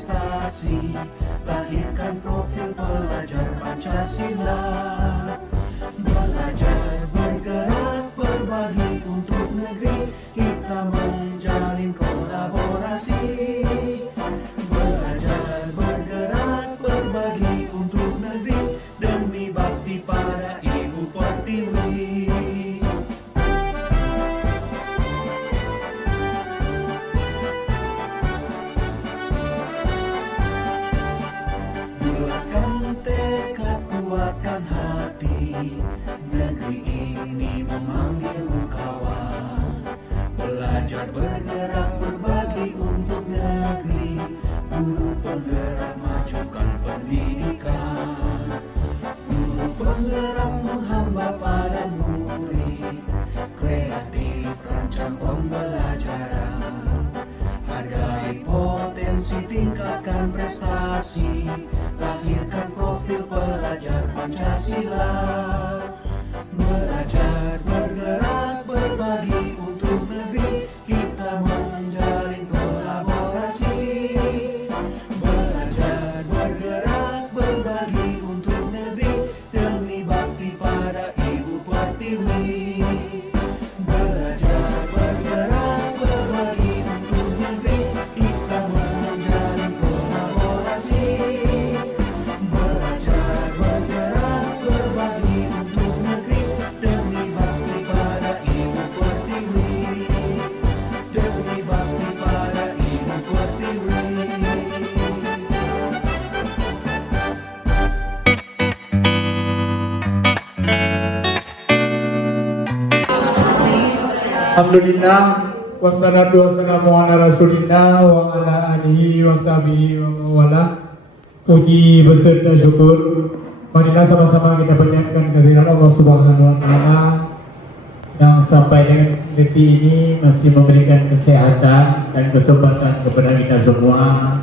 prestasi, lahirkan profil pelajar Pancasila. Belajar, bergerak, berbagi untuk negeri, kita menjalin kolaborasi. Belajar, bergerak, berbagi untuk negeri, demi bakti pada Ibu Pertiwi. Bulatkan tekad, kuatkan hati, negeri ini memanggilmu kawan. Belajar, bergerak, berbagi untuk negeri, guru penggerak, majukan pendidikan. Guru penggerak menghamba pada murid, kreatif rancang pembelajaran. Hargai potensi, tingkatkan prestasi, lahirkan profil pelajar Pancasila. Belajar, bergerak, berbagi untuk negeri, kita menjalin kolaborasi. Belajar, bergerak, berbagi untuk negeri, demi bakti pada Ibu Pertiwi. Belajar, bergerak, berbagi untuk negeri, kita menjalin kolaborasi. Belajar, bergerak, berbagi untuk negeri, demi bakti pada Ibu Pertiwi. Demi bakti pada Ibu Pertiwi. Alhamdulillah, wassalatu wassalamu ala rasulillah wa ala alihi wa sahbihi wa mawala. Puji beserta syukur, marilah sama-sama kita panjatkan kehadiran Allah Subhanahu wa Ta'ala yang sampai dengan detik ini masih memberikan kesehatan dan kesempatan kepada kita semua,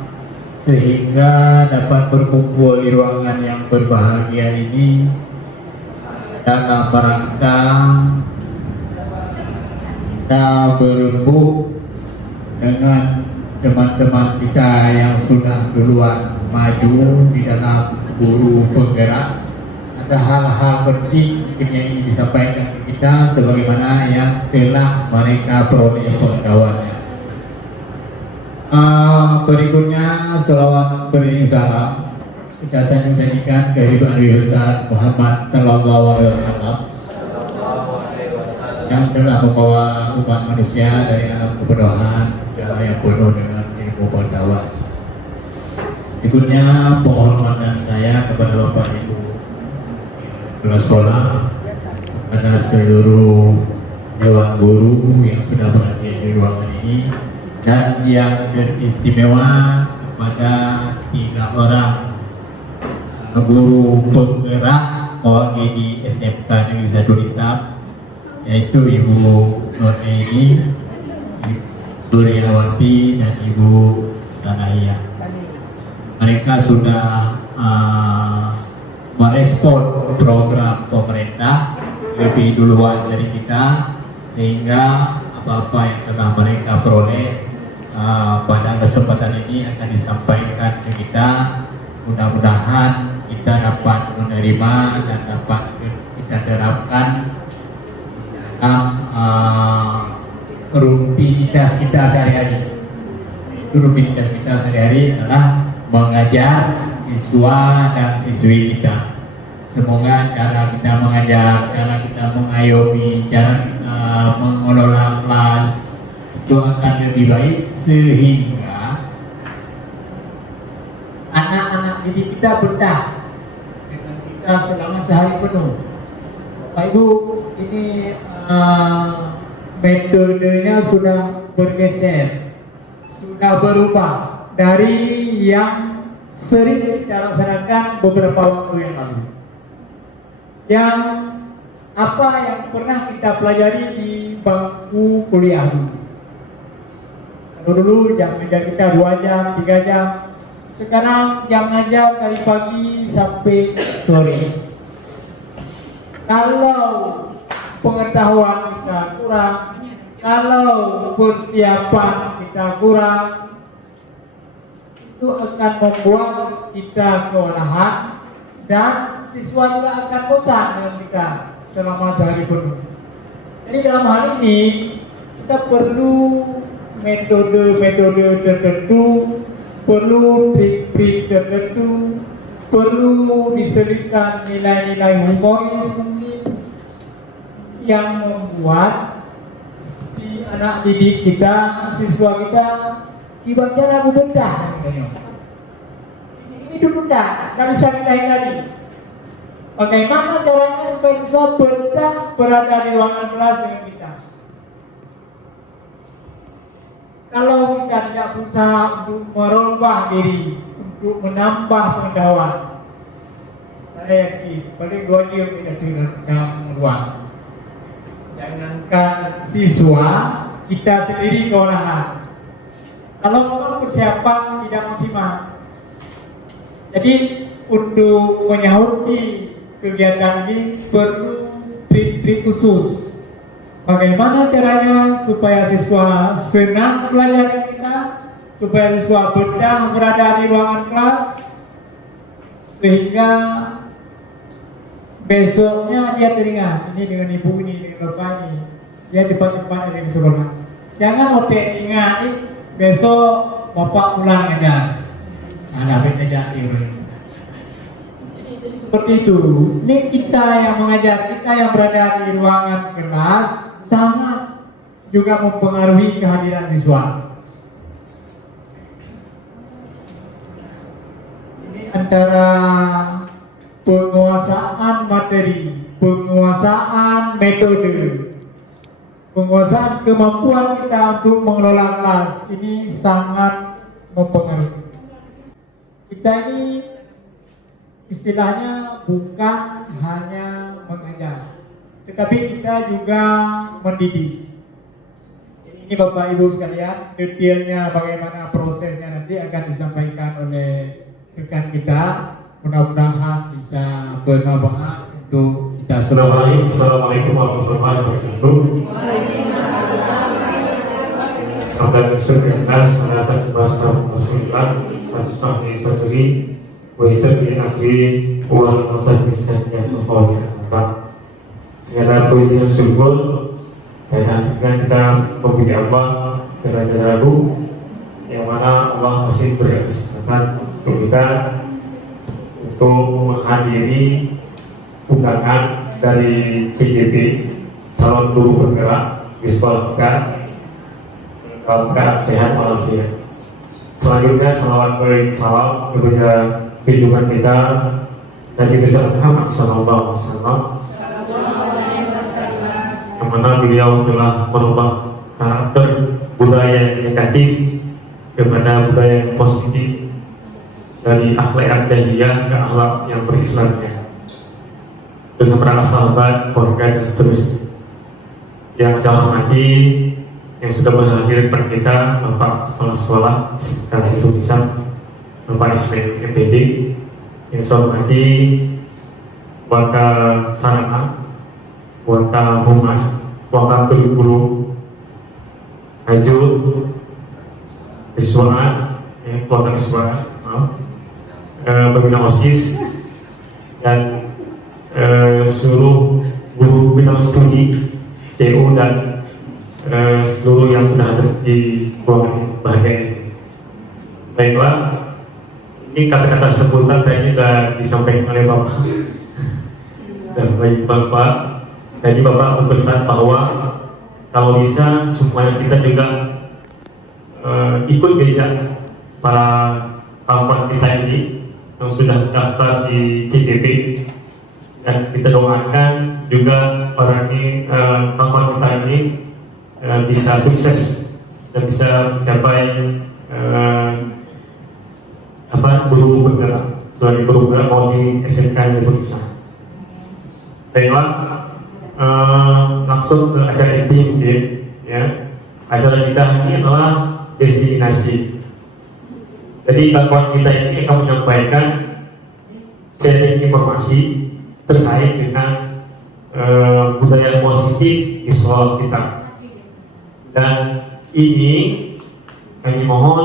sehingga dapat berkumpul di ruangan yang berbahagia ini dalam rangka kita berembuk dengan teman-teman kita yang sudah duluan maju di dalam guru penggerak. Ada hal-hal penting mungkin yang ingin disampaikan ke kita sebagaimana yang telah mereka peroleh pengetahuannya. Berikutnya selawat beriring salam kita sanjung-sanjungkan kehadiran Nabi besar Muhammad Sallallahu Alaihi Wasallam yang telah membawa umat manusia dari alam kebodohan ke alam yang penuh dengan ilmu pengetahuan. Berikutnya penghormatan saya kepada Bapak Ibu kepala sekolah, kepada seluruh dewan guru yang sudah berada di ruangan ini, dan yang teristimewa kepada 3 orang guru penggerak mewakili SMK Negeri Sadul Islam, yaitu Ibu Nureni, Ibu Duryawati, dan Ibu Sanaya. Mereka sudah merespon program pemerintah lebih duluan dari kita, sehingga apa-apa yang telah mereka peroleh pada kesempatan ini akan disampaikan ke kita. Mudah-mudahan kita dapat menerima dan dapat kita terapkan rutinitas kita sehari-hari. Rutinitas kita sehari-hari adalah mengajar siswa dan siswi kita. Semoga cara kita mengajar, cara kita mengayomi, cara kita mengelola kelas itu akan lebih baik, sehingga anak-anak didik kita betah dengan kita selama sehari penuh. Pak Ibu, ini metodenya sudah bergeser, sudah berubah dari yang sering kita laksanakan beberapa waktu yang lalu. Yang apa yang pernah kita pelajari di bangku kuliah dulu. Dulu jam ngajar kita 2 jam, 3 jam. Sekarang jam ngajar dari pagi sampai sore. Kalau pengetahuan kita kurang, kalau persiapan kita kurang, itu akan membuat kita kewalahan dan siswa juga akan bosan dengan kita selama sehari penuh. Jadi dalam hal ini kita perlu metode-metode tertentu, perlu trik-trik tertentu, perlu diselipkan nilai-nilai humoris mungkin yang membuat si anak didik kita, siswa kita ibaratnya lagu bedah. Ini dulu dah, nggak bisa kita hindari. Bagaimana caranya supaya siswa betah berada di ruangan kelas dengan kita? Kalau kita tidak berusaha untuk merubah diri, untuk menambah pengetahuan, saya yakin paling 2 jam kita sudah keluar. Jangankan siswa, kita sendiri kewalahan. Kalau memang persiapan tidak maksimal. Jadi untuk menyahути kegiatan ini perlu trik-trik khusus. Bagaimana caranya supaya siswa senang belajar kita, supaya siswa betah berada di ruangan kelas, sehingga besoknya dia teringat ini dengan ibu ini, dengan bapak ini, dia cepat-cepat ada di sekolah. Jangan otak ingat besok bapak pulang aja, dapat aja seperti itu. Ini kita yang mengajar, kita yang berada di ruangan kelas sangat juga mempengaruhi kehadiran siswa. Ini antara penguasaan materi, penguasaan metode, penguasaan kemampuan kita untuk mengelola kelas ini sangat mempengaruhi. Kita ini istilahnya bukan hanya mengajar, tetapi kita juga mendidik. Ini Bapak Ibu sekalian, detailnya bagaimana prosesnya nanti akan disampaikan oleh rekan kita. Mudah-mudahan bisa bermanfaat untuk kita semua. Assalamualaikum warahmatullahi wabarakatuh. Pada kesempatan saya akan Rasulullah Rasulullah sendiri Waister di akhir uang notar bisa yang pokoknya apa segala pujian syukur dan nantikan kita memuji Allah cara-cara yang mana Allah masih beri kesempatan untuk kita untuk menghadiri undangan dari CGT calon guru bergerak di sekolah kita dalam keadaan sehat walafiat. Selanjutnya salam kepada kehidupan kita Nabi besar Muhammad Sallallahu Alaihi Wasallam, yang mana beliau telah merubah karakter budaya yang negatif kepada budaya yang positif, dari akhlak jahiliyah ke akhlak yang berislamnya, dengan para sahabat, keluarga dan seterusnya. Yang saya hormati, yang sudah berhadir depan kita, Bapak Kepala Sekolah sekitar Indonesia, Bapak Ismail MPD, yang saya hormati Wakil Sarana, Wakil Humas, Wakil Guru, Hajul, Iswaan, Wakil Iswaan, Pembina OSIS, dan seluruh guru bidang studi TU dan seluruh yang sudah ada di ruangan bahagia ini. Baiklah, ini kata-kata sebutan tadi sudah disampaikan oleh Bapak. Sudah baik Bapak. Tadi Bapak berpesan bahwa kalau bisa semuanya kita juga ikut jejak para kawan kita ini yang sudah daftar di CPP, dan kita doakan juga para ini kawan kita ini bisa sukses dan bisa mencapai guru bergerak sebagai guru bergerak mau di SMK Indonesia. Baiklah, langsung ke acara inti ya. Acara kita ini adalah destinasi. Jadi kawan kita ini akan menyampaikan sharing informasi terkait dengan budaya positif di sekolah kita. Dan ini kami mohon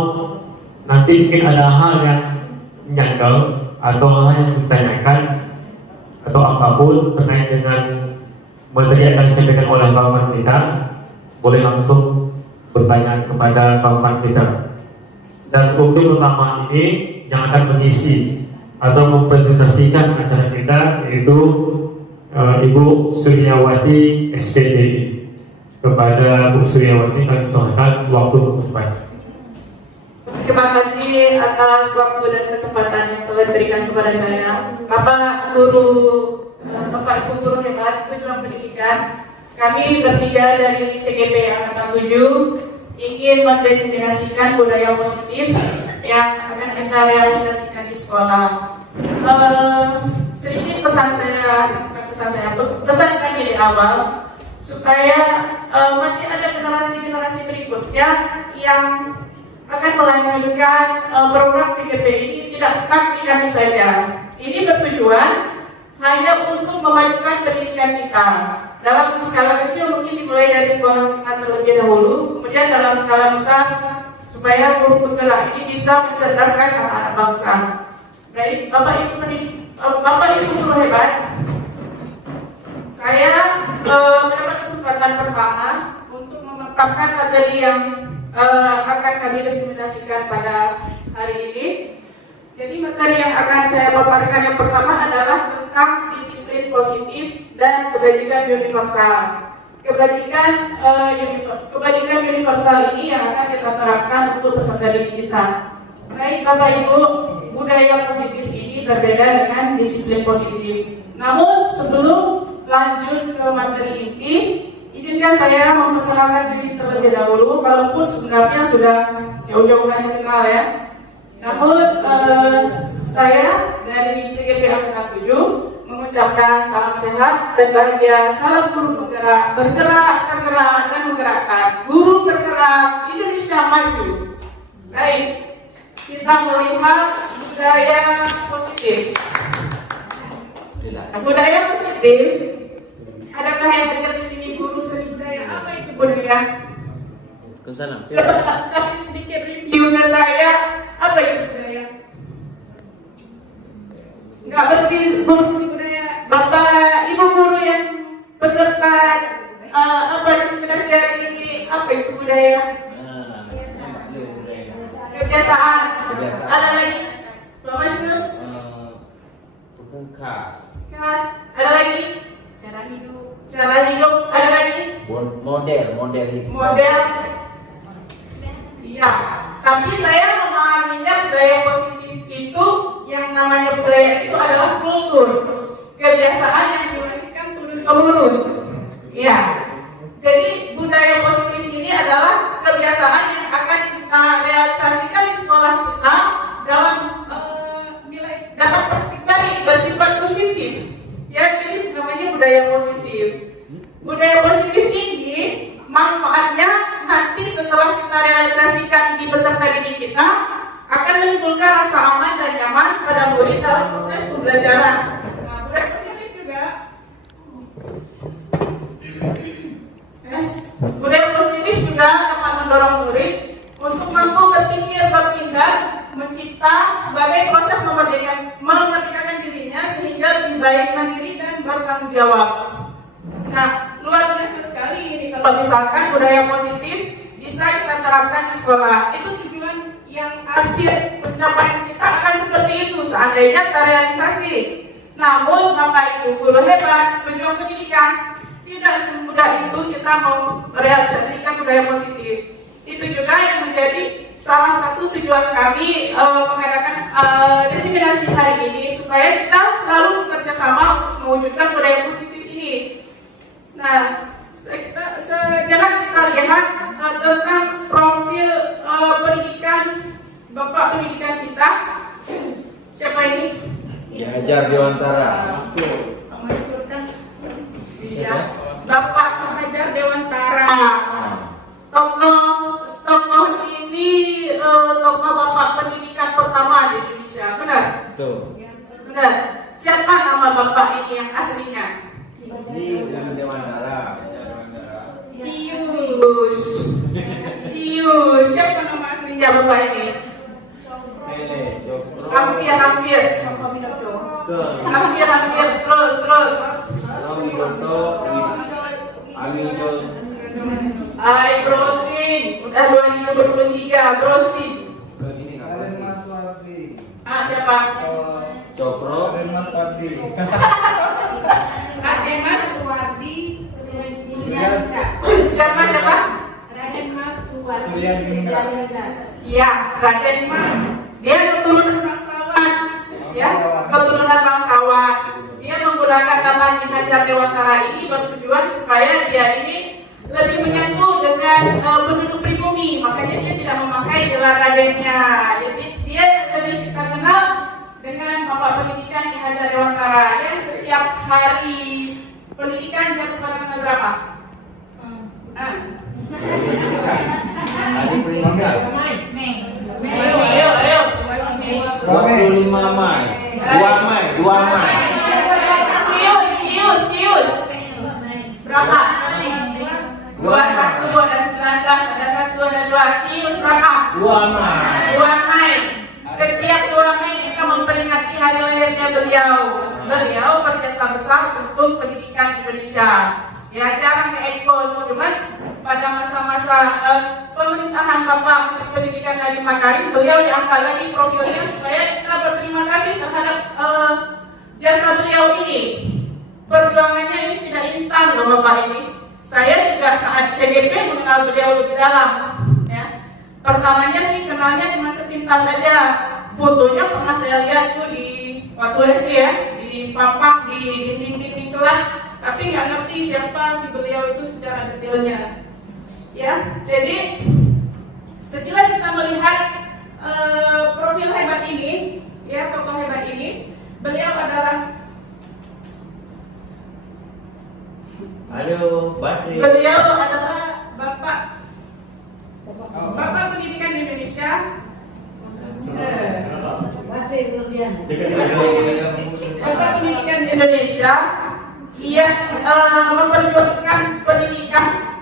nanti mungkin ada hal yang menyangkal atau hal yang ditanyakan atau apapun terkait dengan materi yang akan disampaikan oleh kawan kita, boleh langsung bertanya kepada kawan kita. Dan untuk utama ini yang akan mengisi atau mempresentasikan acara kita yaitu Ibu Suryawati SPDI. Kepada Bu Suryawati kami serahkan waktu untuk Terima kasih atas waktu dan kesempatan yang telah diberikan kepada saya, Bapak Ibu Guru hebat pejuang pendidikan. Kami bertiga dari CGP Angkatan 7 ingin mendiseminasikan budaya positif yang akan kita realisasikan di sekolah. Sedikit pesan kami di awal supaya masih ada generasi-generasi berikutnya yang akan melanjutkan program CGP ini tidak stuck di kami saja. Ini bertujuan hanya untuk memajukan pendidikan kita. Dalam skala kecil mungkin dimulai dari sekolah kita terlebih dahulu, kemudian dalam skala besar supaya guru penggerak ini bisa mencerdaskan anak-anak bangsa. Baik, Bapak Ibu guru hebat, saya mendapat kesempatan pertama untuk memaparkan materi yang akan kami diseminasikan pada hari ini. Jadi materi yang akan saya paparkan yang pertama adalah tentang disiplin positif dan kebajikan universal. Kebajikan universal ini yang akan kita terapkan untuk peserta didik kita. Baik Bapak Ibu, budaya positif ini berbeda dengan disiplin positif. Namun sebelum lanjut ke materi inti, izinkan saya memperkenalkan diri terlebih dahulu, walaupun sebenarnya sudah jauh-jauh hari kenal ya. Namun saya dari CGP Angkatan 7 mengucapkan salam sehat dan bahagia, salam guru penggerak, bergerak, tergerak, dan menggerakkan. Guru bergerak, Indonesia maju. Baik, kita melihat budaya positif. Budaya positif, adakah yang hadir di sini guru seni budaya? Apa itu budaya? Coba kasih sedikit review ke saya, apa itu budaya? Enggak mesti guru seni budaya, Bapak Ibu guru yang peserta diseminasi hari ini, apa itu budaya? Kebiasaan. Ada lagi? Bapak Masyur? Khas. Ada lagi? Cara hidup. Ada lagi? Model hidup. Model. Iya. Tapi saya memahaminya budaya positif itu yang namanya budaya itu adalah kultur, kebiasaan yang diwariskan turun-temurun. Iya. Jadi budaya positif ini adalah kebiasaan yang akan kita realisasikan di sekolah kita dalam nilai dapat praktik baik bersifat positif. Ya, jadi namanya budaya positif. Budaya positif ini manfaatnya nanti setelah kita realisasikan di peserta didik kita akan menimbulkan rasa aman dan nyaman pada murid dalam proses pembelajaran. Nah, budaya positif juga. Budaya positif juga dapat mendorong murid untuk mampu berpikir, bertindak, mencipta sebagai proses memerdekakan dirinya sehingga lebih baik, mandiri dan bertanggung jawab. Nah, luar biasa sekali ini kalau misalkan budaya positif bisa kita terapkan di sekolah. Itu tujuan yang akhir pencapaian kita akan seperti itu seandainya terrealisasi. Namun Bapak Ibu guru hebat, pejuang pendidikan, tidak semudah itu kita mau merealisasikan budaya positif. Itu juga yang menjadi salah satu tujuan kami mengadakan diseminasi hari ini, supaya kita selalu bekerja sama untuk mewujudkan budaya positif ini. Nah, sejenak kita lihat tentang profil pendidikan Bapak pendidikan kita. Siapa ini? Hajar Dewantara. Iya, Bapak Hajar Dewantara. Tokoh ini tokoh Bapak pendidikan pertama di Indonesia, benar? Betul. Benar. Siapa nama Bapak ini yang aslinya? Dewantara. Cius. Siapa nama aslinya Bapak ini? Hampir. Ke Hampir. Terus. Widodo Amido Hai browsing. Udah 2023 browsing. ke ini Raden nggak? Mas Wardi. Siapa? Cokro Raden Mas Wardi. Raden Mas. Surya Siapa? Surya Dinda. Iya, Raden Mas. Dia keturunan bangsawan. Ya, keturunan bangsawan. Dia menggunakan nama Ki Hajar Dewantara ini bertujuan supaya dia ini lebih menyatu dengan penduduk pribumi. Makanya dia tidak memakai gelar radennya. Jadi dia lebih kita kenal dengan Bapak Pendidikan Ki Hajar Dewantara yang setiap hari pendidikan jatuh pada tanggal berapa? hari pendidikan Ayo. 25 Mei 2 Mei Kius. Berapa? 21, ada 19, ada 1, ada 2. Kius berapa? 2 Mei 2 Mei. Setiap 2 Mei kita memperingati hari lahirnya beliau. Beliau berjasa besar untuk pendidikan Indonesia. Ya, jarang diekspos, cuman pada masa-masa pemerintahan Bapak Menteri Pendidikan Nadiem Makarim, beliau diangkat lagi profilnya supaya kita berterima kasih terhadap jasa beliau ini. Perjuangannya ini tidak instan loh Bapak ini. Saya juga saat CGP mengenal beliau lebih dalam. Ya. Pertamanya sih kenalnya cuma sepintas saja. Fotonya pernah saya lihat tuh di waktu SD ya, di papak di dinding-dinding kelas. Tapi nggak ngerti siapa si beliau itu secara detailnya. Ya, jadi sejelas kita melihat profil hebat ini, ya tokoh hebat ini, beliau adalah beliau adalah Bapak Pendidikan Indonesia. Bapak Pendidikan Indonesia yang memperjuangkan pendidikan.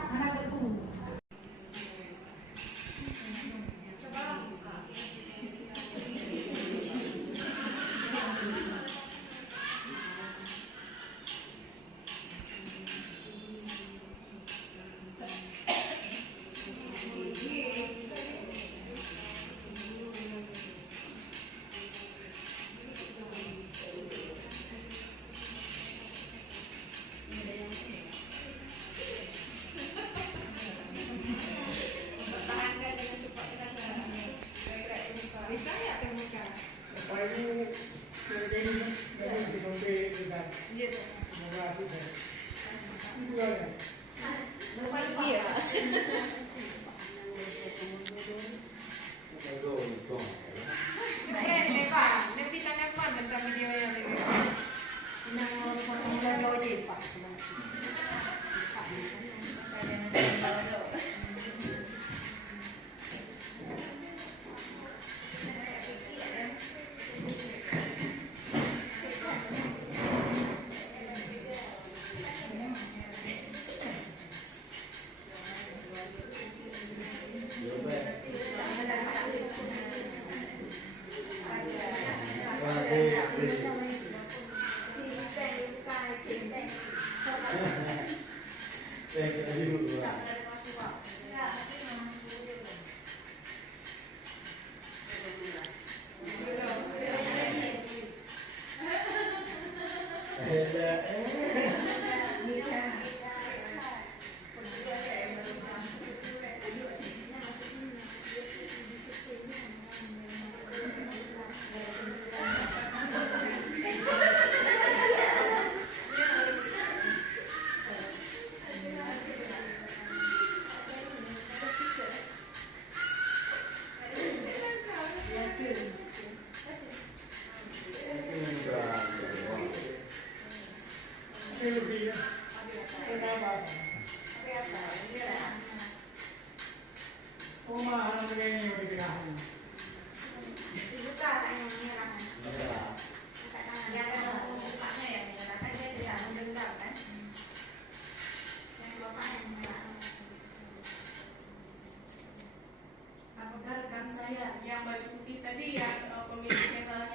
Apakah rekan saya yang baju putih tadi yang pemilik channel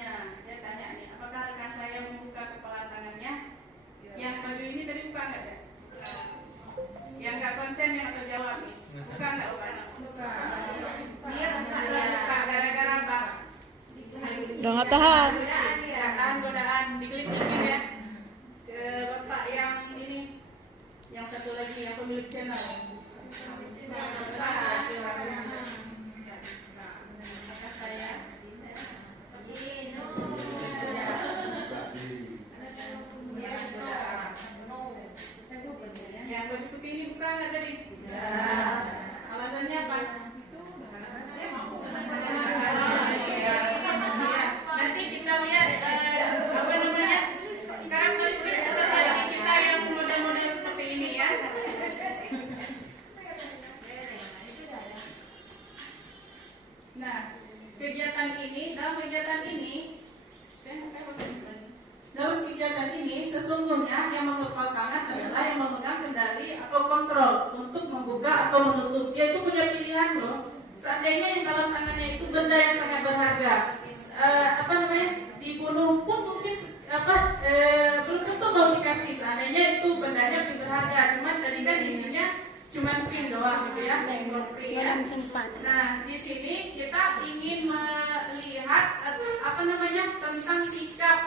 tahan. Ya, tahan godaan, digelitingin ya. Bapak yang ini, yang satu lagi, yang pemilik channel. Yang baju putih ini bukan nggak tadi? Alasannya apa? Nanti kita lihat apa namanya karakteristik peserta didik kita yang model-model seperti ini ya. Nah, dalam kegiatan ini sesungguhnya yang mengepal tangan adalah yang memegang kendali atau kontrol untuk membuka atau menutup. Dia itu punya pilihan loh. Seandainya yang dalam tangannya itu benda yang sangat berharga, dibunuh pun mungkin belum tentu mau dikasih. Seandainya itu bendanya lebih berharga, cuman tadi kan isinya cuman pin doang gitu ya, bengkok pin ya. Nah di sini kita ingin melihat tentang sikap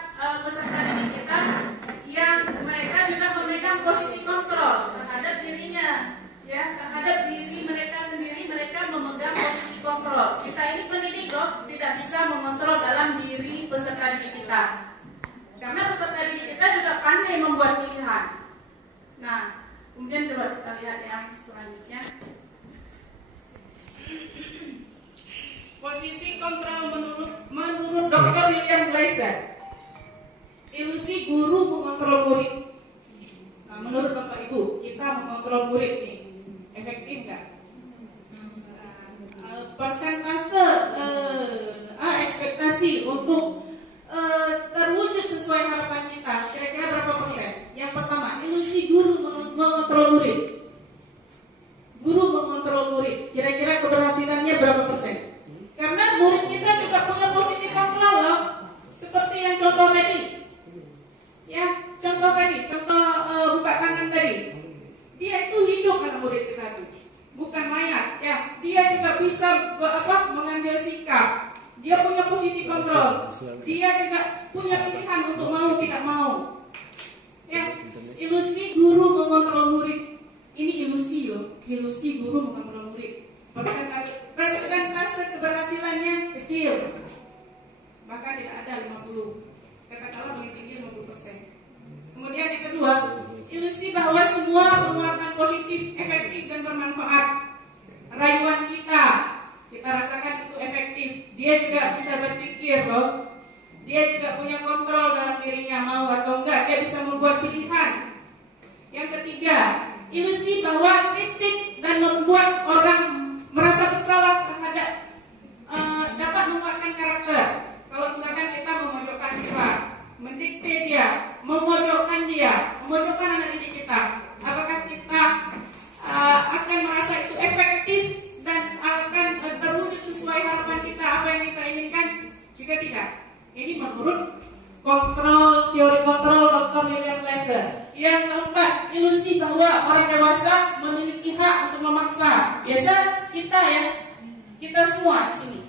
peserta didik kita yang mereka juga memegang posisi kontrol terhadap dirinya, ya, terhadap diri mereka sendiri. Mereka memegang posisi kontrol. Kita ini pendidik loh, tidak bisa mengontrol dalam diri peserta didik kita, karena peserta didik kita juga pandai membuat pilihan. Nah, kemudian coba kita lihat yang selanjutnya. Posisi kontrol menurut Dr. William Gleiser, ilusi guru mengontrol murid. Nah, menurut Bapak Ibu, kita mengontrol murid nih, efektif nggak? Persentase ekspektasi untuk terwujud sesuai harapan kita, kira-kira berapa persen? Yang pertama, ilusi guru mengontrol murid. Guru mengontrol murid, kira-kira keberhasilannya berapa persen? Karena murid kita juga punya posisi kontrol loh, seperti yang contoh tadi, ya, contoh buka tangan tadi. Dia itu hidup karena murid kita itu, bukan mayat, ya. Dia juga bisa mengambil sikap. Dia punya posisi kontrol. Dia juga punya pilihan untuk mau tidak mau. Ya, ilusi guru mengontrol murid. Ini ilusi loh, ilusi guru mengontrol murid. Persentase keberhasilannya kecil, bahkan tidak ada 50. Katakanlah paling tinggi 50%. Kemudian yang kedua, ilusi bahwa semua penguatan positif, efektif dan bermanfaat. Rayuan kita rasakan itu efektif. Dia juga bisa berpikir loh. Dia juga punya kontrol dalam dirinya, mau atau enggak. Dia bisa membuat pilihan. Yang ketiga, ilusi bahwa kritik dan membuat orang merasa bersalah terhadap dapat menguatkan karakter. Kalau misalkan kita memojokkan siswa, mendikte dia, memojokkan anak didik kita, apakah kita akan merasa itu efektif dan akan terwujud sesuai harapan kita, apa yang kita inginkan? Juga tidak. Ini menurut teori kontrol Dr. William Gleiser. Yang keempat, ilusi bahwa orang dewasa memiliki hak untuk memaksa. Biasa kita semua di sini.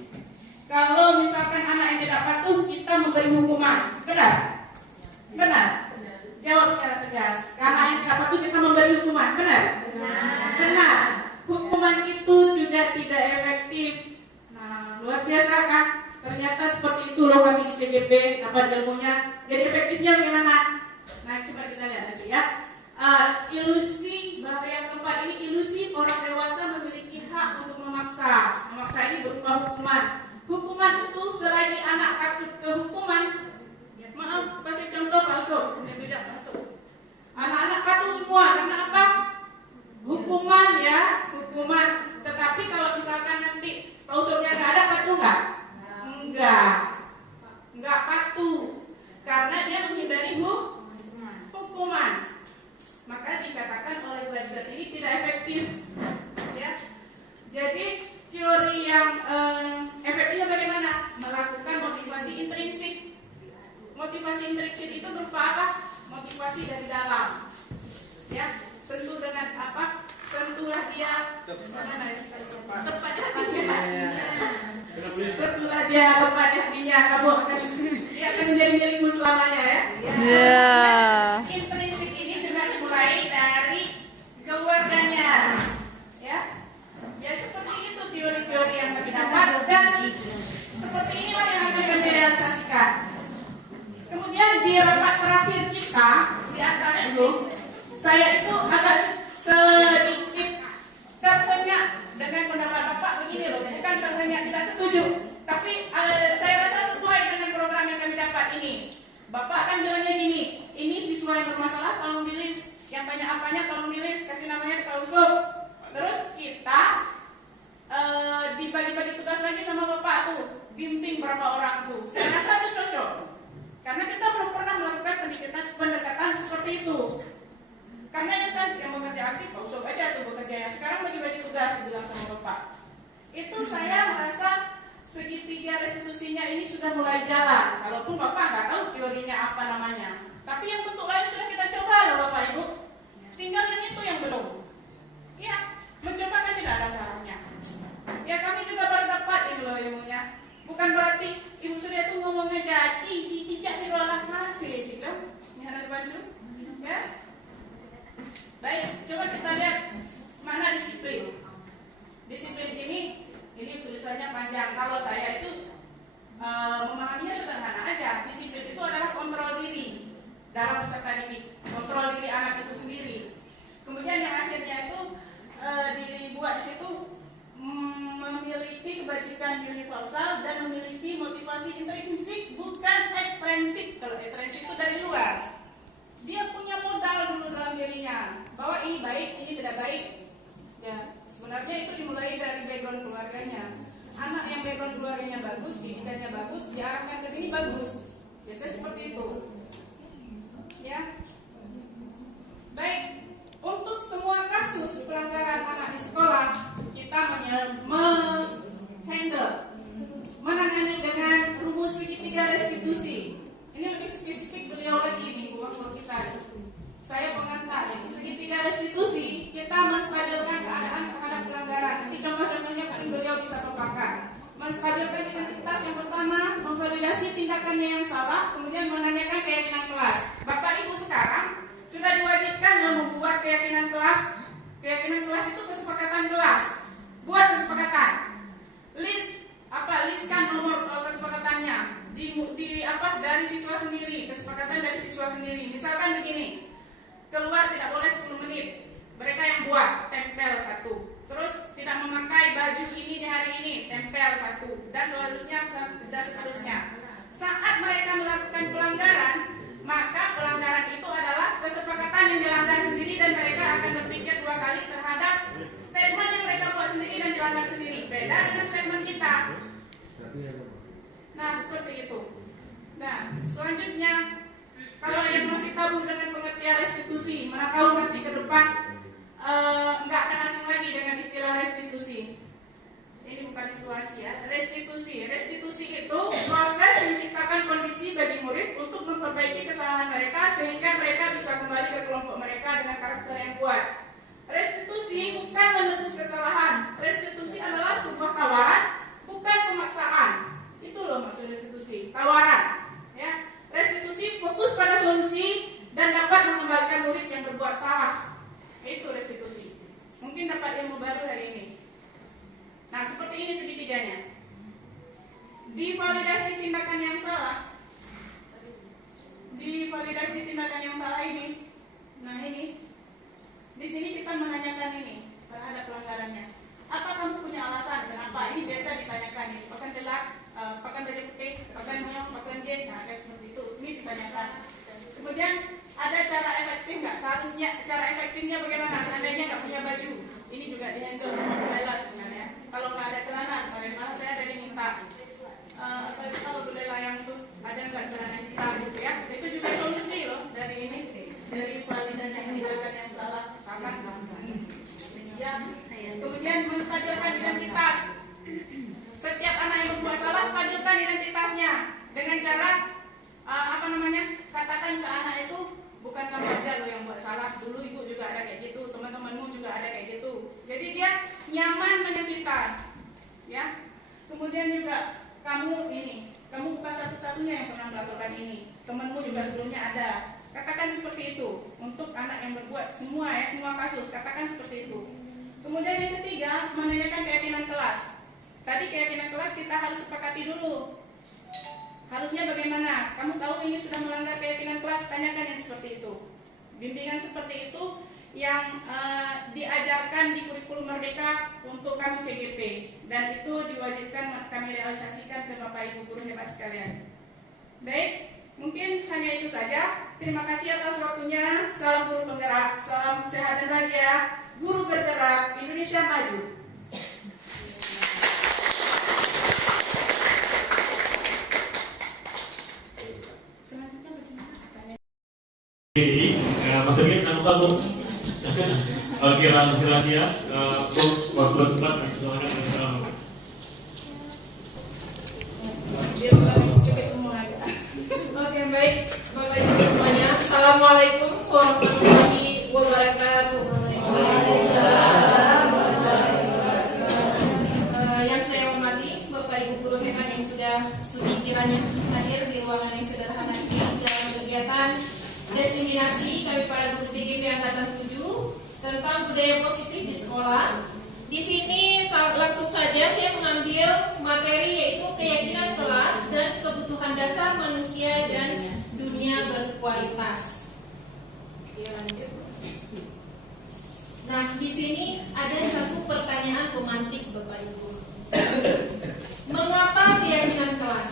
Kalau misalkan anak yang tidak patuh, kita memberi hukuman. Benar? Benar? Jawab secara tegas. Karena yang tidak patuh kita memberi hukuman. Benar? Benar. Hukuman itu juga tidak efektif. Nah, luar biasa kan? Ternyata seperti itu loh kami di CGP dapat ilmunya. Jadi efektifnya bagaimana? Nah, coba kita lihat lagi ya. Ilusi bahwa yang keempat ini, ilusi orang dewasa memiliki hak untuk memaksa. Memaksa ini berupa hukuman. Hukuman itu selagi anak takut ke hukuman, maaf kasih contoh Pak Sob, tidak Pak Sob. Anak-anak patuh semua karena apa? Hukuman ya, hukuman. Tetapi kalau misalkan nanti Pak Sobnya nggak ada, patuh nggak? Enggak patuh karena dia menghindari hukuman. Maka dikatakan oleh Gleiser ini tidak efektif, ya. Jadi teori yang efektifnya bagaimana? Melakukan motivasi intrinsik. Motivasi intrinsik itu berupa apa? Motivasi dari dalam, ya. Sentuh dengan apa? Sentuhlah dia tepat hatinya. Setelah dia lepas di hatinya, dia akan menjadi milikmu selamanya ya. Intrinsik ini juga dimulai dari keluarganya, ya. Ya seperti itu teori-teori yang kami dapat dan seperti inilah yang akan kami realisasikan. Kemudian di rapat terakhir kita di atas itu, saya itu agak sedikit terbanyak dengan pendapat Bapak begini loh, bukan terbanyak tidak setuju, tapi saya rasa sesuai dengan program yang kami dapat ini. Bapak kan bilangnya gini, ini siswa yang bermasalah tolong di list, yang banyak apanya tolong di list, kasih namanya Pak Usop. Terus kita dibagi-bagi tugas lagi sama Bapak tuh, bimbing berapa orang tuh. Saya rasa itu cocok, karena kita belum pernah melakukan pendekatan seperti itu. Karena yang kan yang bekerja aktif, Pak Usop aja tuh bekerja, yang sekarang bagi-bagi tugas dibilang sama Bapak. Itu saya merasa segitiga restitusinya ini sudah mulai jalan. Walaupun Bapak nggak tahu teorinya apa namanya, tapi yang bentuk lain sudah kita coba loh Bapak Ibu. Tinggal yang itu yang belum. Ya, mencoba kan tidak ada salahnya. Ya kami juga baru dapat ini loh ilmunya. Bukan berarti Ibu Surya itu ngomongnya cici jadi rolah masih, cik dong. Ini ada di Bandung, ya. Baik, coba kita lihat mana disiplin. Disiplin ini tulisannya panjang. Kalau saya itu memahaminya sederhana aja. Disiplin itu adalah kontrol diri dalam peserta didik, kontrol diri anak itu sendiri. Kemudian yang akhirnya itu dibuat di situ memiliki kebajikan universal dan memiliki motivasi intrinsik bukan ekstrinsik. Kalau ekstrinsik itu dari luar. Dia punya modal dulu dalam dirinya bahwa ini baik, ini tidak baik. Ya, sebenarnya itu dimulai dari background keluarganya. Anak yang background keluarganya bagus, pendidikannya bagus, diarahkan ke sini bagus. Biasanya seperti itu. Ya. Baik, untuk semua kasus pelanggaran anak di sekolah kita menangani dengan rumus segitiga restitusi. Ini lebih spesifik beliau lagi nih, buat kita. Saya pengantar ini. Segitiga restitusi kita menstabilkan keadaan terhadap pelanggaran. Nanti contoh-contohnya paling beliau bisa paparkan. Menstabilkan identitas yang pertama, memvalidasi tindakannya yang salah, kemudian menanyakan keyakinan kelas. Bapak Ibu sekarang sudah diwajibkan membuat keyakinan kelas. Keyakinan kelas itu kesepakatan kelas. Buat kesepakatan. Listkan nomor kesepakatannya. Dari siswa sendiri, kesepakatan dari siswa sendiri. Misalkan begini, keluar tidak boleh 10 menit. Mereka yang buat, tempel 1. Terus tidak memakai baju ini di hari ini, tempel 1. Dan seterusnya. Saat mereka melakukan pelanggaran, maka pelanggaran itu adalah kesepakatan yang dilanggar sendiri dan mereka akan berpikir 2 kali terhadap statement yang mereka buat sendiri dan dilanggar sendiri. Beda dengan statement kita. Nah, seperti itu. Nah, selanjutnya, kalau yang masih tabu dengan pengertian restitusi, mana tahu nanti ke depan nggak akan asing lagi dengan istilah restitusi. Ini bukan situasi ya, restitusi. Restitusi itu proses menciptakan kondisi bagi murid untuk memperbaiki kesalahan mereka sehingga mereka bisa kembali ke kelompok mereka dengan karakter yang kuat. Restitusi bukan menebus kesalahan. Restitusi adalah sebuah tawaran, bukan pemaksaan. Itu loh maksud restitusi, tawaran. Ya, restitusi fokus pada solusi dan dapat mengembalikan murid yang berbuat salah. Itu restitusi. Mungkin dapat ilmu baru hari ini. Nah, seperti ini segitiganya. Divalidasi tindakan yang salah. Divalidasi tindakan yang salah ini. Nah, ini. Di sini kita menanyakan ini terhadap pelanggarannya. Apa kamu punya alasan kenapa? Ini biasa ditanyakan ini. Pakan telak, pakan baju putih, pakan meong, pakan jet. Nah, kayak seperti itu. Ini ditanyakan. Kemudian ada cara efektif nggak? Seharusnya cara efektifnya bagaimana? Seandainya nggak punya baju, ini juga dihandle sama Bu Lela sebenarnya. Kalau nggak ada celana, kemarin malah saya ada diminta. Kalau Bu Lela yang tuh ada nggak celana hitam gitu ya? Itu juga solusi loh dari ini, dari validasi tindakan yang salah. Sama. Ya. Kemudian menstabilkan identitas. Setiap anak yang berbuat salah, stabilkan identitasnya dengan cara katakan ke anak itu bukan kamu aja lo yang buat salah, dulu ibu juga ada kayak gitu, teman-temanmu juga ada kayak gitu. Jadi dia nyaman dengan kita, ya. Kemudian juga kamu bukan satu-satunya yang pernah melakukan ini. Temanmu juga sebelumnya ada. Katakan seperti itu untuk anak yang berbuat semua kasus, katakan seperti itu. Kemudian yang ketiga, menanyakan keyakinan kelas. Tadi keyakinan kelas kita harus sepakati dulu. Harusnya bagaimana? Kamu tahu ini sudah melanggar keyakinan kelas, tanyakan yang seperti itu. Bimbingan seperti itu yang diajarkan di kurikulum Merdeka untuk kami CGP, dan itu diwajibkan kami realisasikan ke Bapak Ibu guru hebat sekalian. Baik, mungkin hanya itu saja. Terima kasih atas waktunya. Salam guru penggerak, salam sehat dan bahagia. Guru bergerak, Indonesia maju. Selanjutnya bagaimana? Jadi, materi yang tahu kira rahasia, waktu depan, silakan. Oke, baik Bapak Ibu semuanya. Assalamualaikum warahmatullahi wabarakatuh. Yang saya hormati Bapak Ibu guru hebat yang sudah sudi kiranya hadir di ruangan yang sederhana ini dalam kegiatan diseminasi kami para guru JGP Angkatan 7 tentang budaya positif di sekolah. Di sini langsung saja saya mengambil materi yaitu keyakinan kelas dan kebutuhan dasar manusia dan dunia berkualitas. Oke, lanjut. Nah, di sini ada satu pertanyaan pemantik Bapak Ibu. Mengapa keyakinan kelas?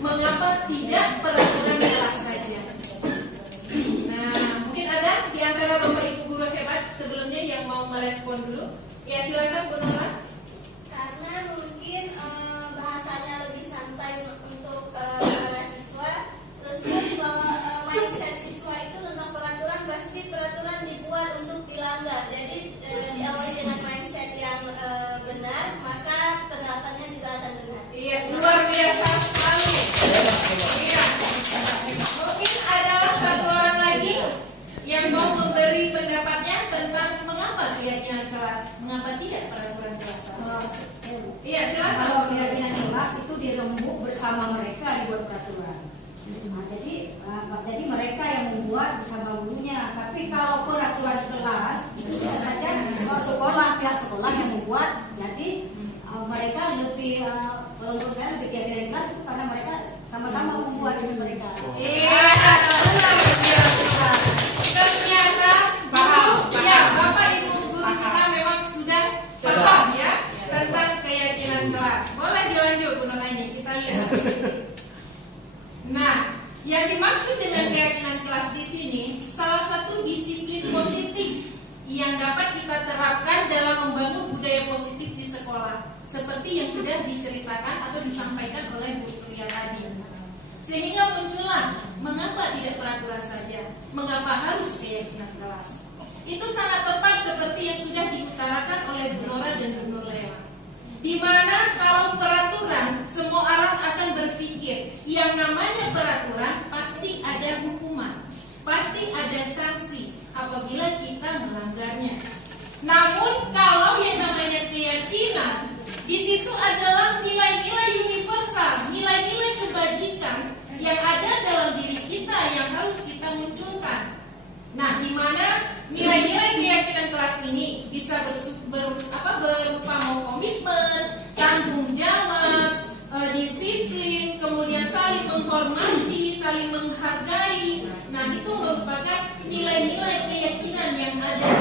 Mengapa tidak peraturan kelas saja? Nah, mungkin ada di antara Bapak Ibu guru hebat sebelumnya yang mau merespon dulu. Ya, silakan Bu Nora. Karena mungkin bahasanya lebih santai untuk para siswa. Terus pun mindset siswa itu tentang peraturan, pasti peraturan dibuat untuk dilanggar. Jadi diawali dengan mindset yang benar, maka penerapannya juga akan benar. Iya, luar biasa sekali. Iya. Mungkin ada satu orang lagi yang mau memberi pendapatnya tentang mengapa keyakinan kelas, mengapa tidak peraturan kelas. Iya, silakan. Kalau keyakinan kelas itu dirembuk bersama mereka dibuat peraturan. Nah, jadi mereka yang membuat bersama gurunya. Tapi kalau peraturan kelas bisa saja pihak sekolah yang membuat. Jadi mereka lebih, kalau menurut saya lebih keyakinan kelas itu karena mereka sama-sama membuat dengan mereka. Iya, benar. Ternyata paham. Ya, Bapak Ibu guru kita memang sudah paham ya tentang keyakinan kelas. Boleh dilanjut Bu Nora ini, kita lihat. Nah, yang dimaksud dengan keyakinan kelas di sini salah satu disiplin positif yang dapat kita terapkan dalam membangun budaya positif di sekolah, seperti yang sudah diceritakan atau disampaikan oleh Bu Surya tadi. Sehingga muncullah mengapa tidak peraturan saja, mengapa harus keyakinan kelas. Itu sangat tepat seperti yang sudah diutarakan oleh Bu Nora dan Bu Nurlela. Di mana kalau peraturan, semua orang akan berpikir yang namanya peraturan pasti ada hukuman, pasti ada sanksi apabila kita melanggarnya. Namun kalau yang namanya keyakinan, di situ adalah nilai-nilai universal, nilai-nilai kebajikan yang ada dalam diri kita yang harus kita munculkan. Nah, di mana nilai-nilai keyakinan kelas ini bisa berupa komitmen, tanggung jawab, disiplin, kemudian saling menghormati, saling menghargai. Nah, itu merupakan nilai-nilai keyakinan yang ada.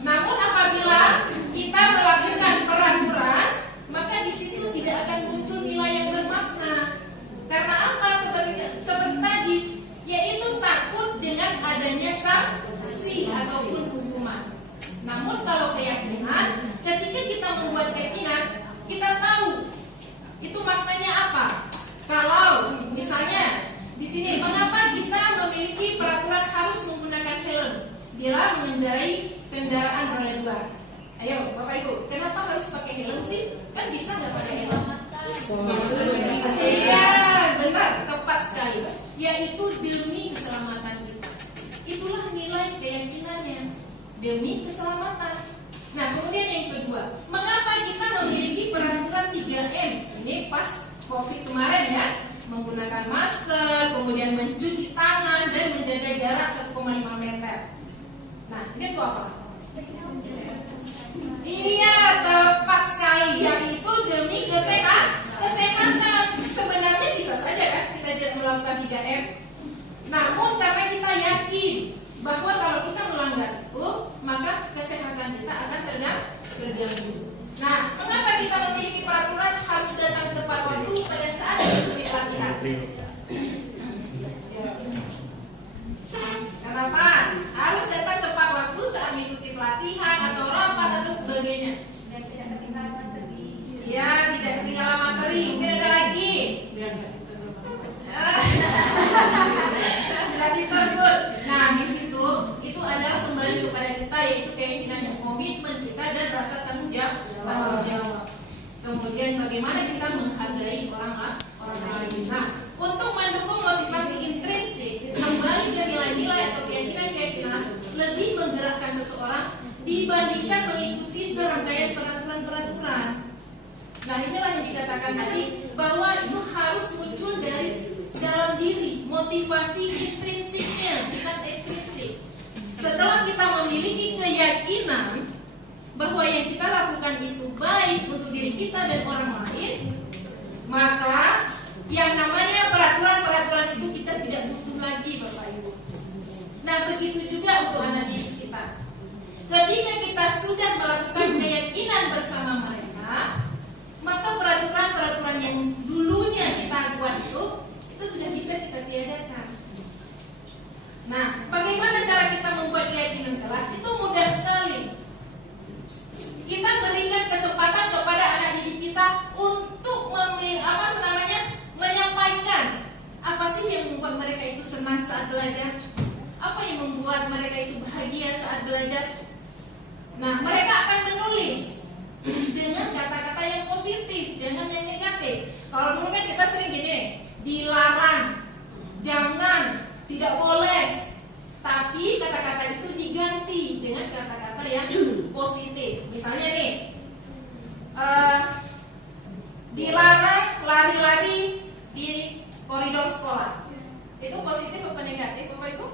Namun apabila kita melakukan peraturan, maka di situ tidak akan muncul nilai yang bermakna. Karena apa? Seperti tadi, yaitu takut dengan adanya sanksi ataupun hukuman. Namun kalau keyakinan, ketika kita membuat keyakinan, kita tahu itu maknanya apa. Kalau misalnya di sini, mengapa kita memiliki peraturan harus menggunakan helm bila mengendarai kendaraan roda 2? Ayo Bapak Ibu, kenapa harus pakai helm sih? Kan bisa nggak pakai helm? Iya, benar, tepat sekali. Yaitu demi keselamatan kita. Itulah nilai keyakinannya, demi keselamatan. Nah, kemudian yang kedua, mengapa kita memiliki peraturan 3M? Ini pas menggunakan masker, kemudian mencuci tangan dan menjaga jarak 1,5 meter. Nah, ini tuh apa? Iya, tepat sekali. Yaitu demi kesehatan. Sebenarnya bisa saja kan kita tidak melakukan 3M. Namun karena kita yakin bahwa kalau kita melanggar itu, maka kesehatan kita akan terganggu. Nah, mengapa kita memiliki peraturan harus datang tepat waktu pada saat mengikuti pelatihan? Kenapa? Harus datang tepat waktu saat mengikuti pelatihan atau rapat atau sebagainya. Dan tidak ketinggalan materi. Iya, tidak ketinggalan materi. Mungkin ada lagi. Sudah ditegur. Nah, di situ itu adalah kembali kepada kita, yaitu keyakinan, komitmen kita dan rasa tanggung jawab. Kemudian bagaimana kita menghargai orang lain. Nah, untuk mendukung motivasi intrinsik, kembali ke nilai-nilai atau keyakinan lebih menggerakkan seseorang dibandingkan mengikuti serangkaian peraturan. Nah, inilah yang dikatakan tadi bahwa itu harus muncul dari dalam diri, motivasi intrinsiknya, bukan ekstrinsik. Setelah kita memiliki keyakinan bahwa yang kita lakukan itu baik untuk diri kita dan orang lain, maka yang namanya peraturan-peraturan itu kita tidak butuh lagi, Bapak Ibu. Nah, begitu juga untuk anak didik kita. Ketika kita sudah melakukan keyakinan bersama mereka, maka peraturan-peraturan yang dulunya kita buat itu sudah bisa kita tiadakan. Nah, bagaimana cara kita membuat keyakinan kelas? Itu mudah sekali. Kita berikan kesempatan kepada anak didik kita untuk menyampaikan apa sih yang membuat mereka itu senang saat belajar, apa yang membuat mereka itu bahagia saat belajar. Nah, mereka akan menulis dengan kata-kata yang positif, jangan yang negatif. Kalau dulu kan kita sering gini nih, dilarang, jangan, tidak boleh. Tapi kata-kata itu diganti dengan kata-kata yang positif. Misalnya nih, dilarang lari-lari di koridor sekolah. Itu positif apa negatif, Bapak Ibu?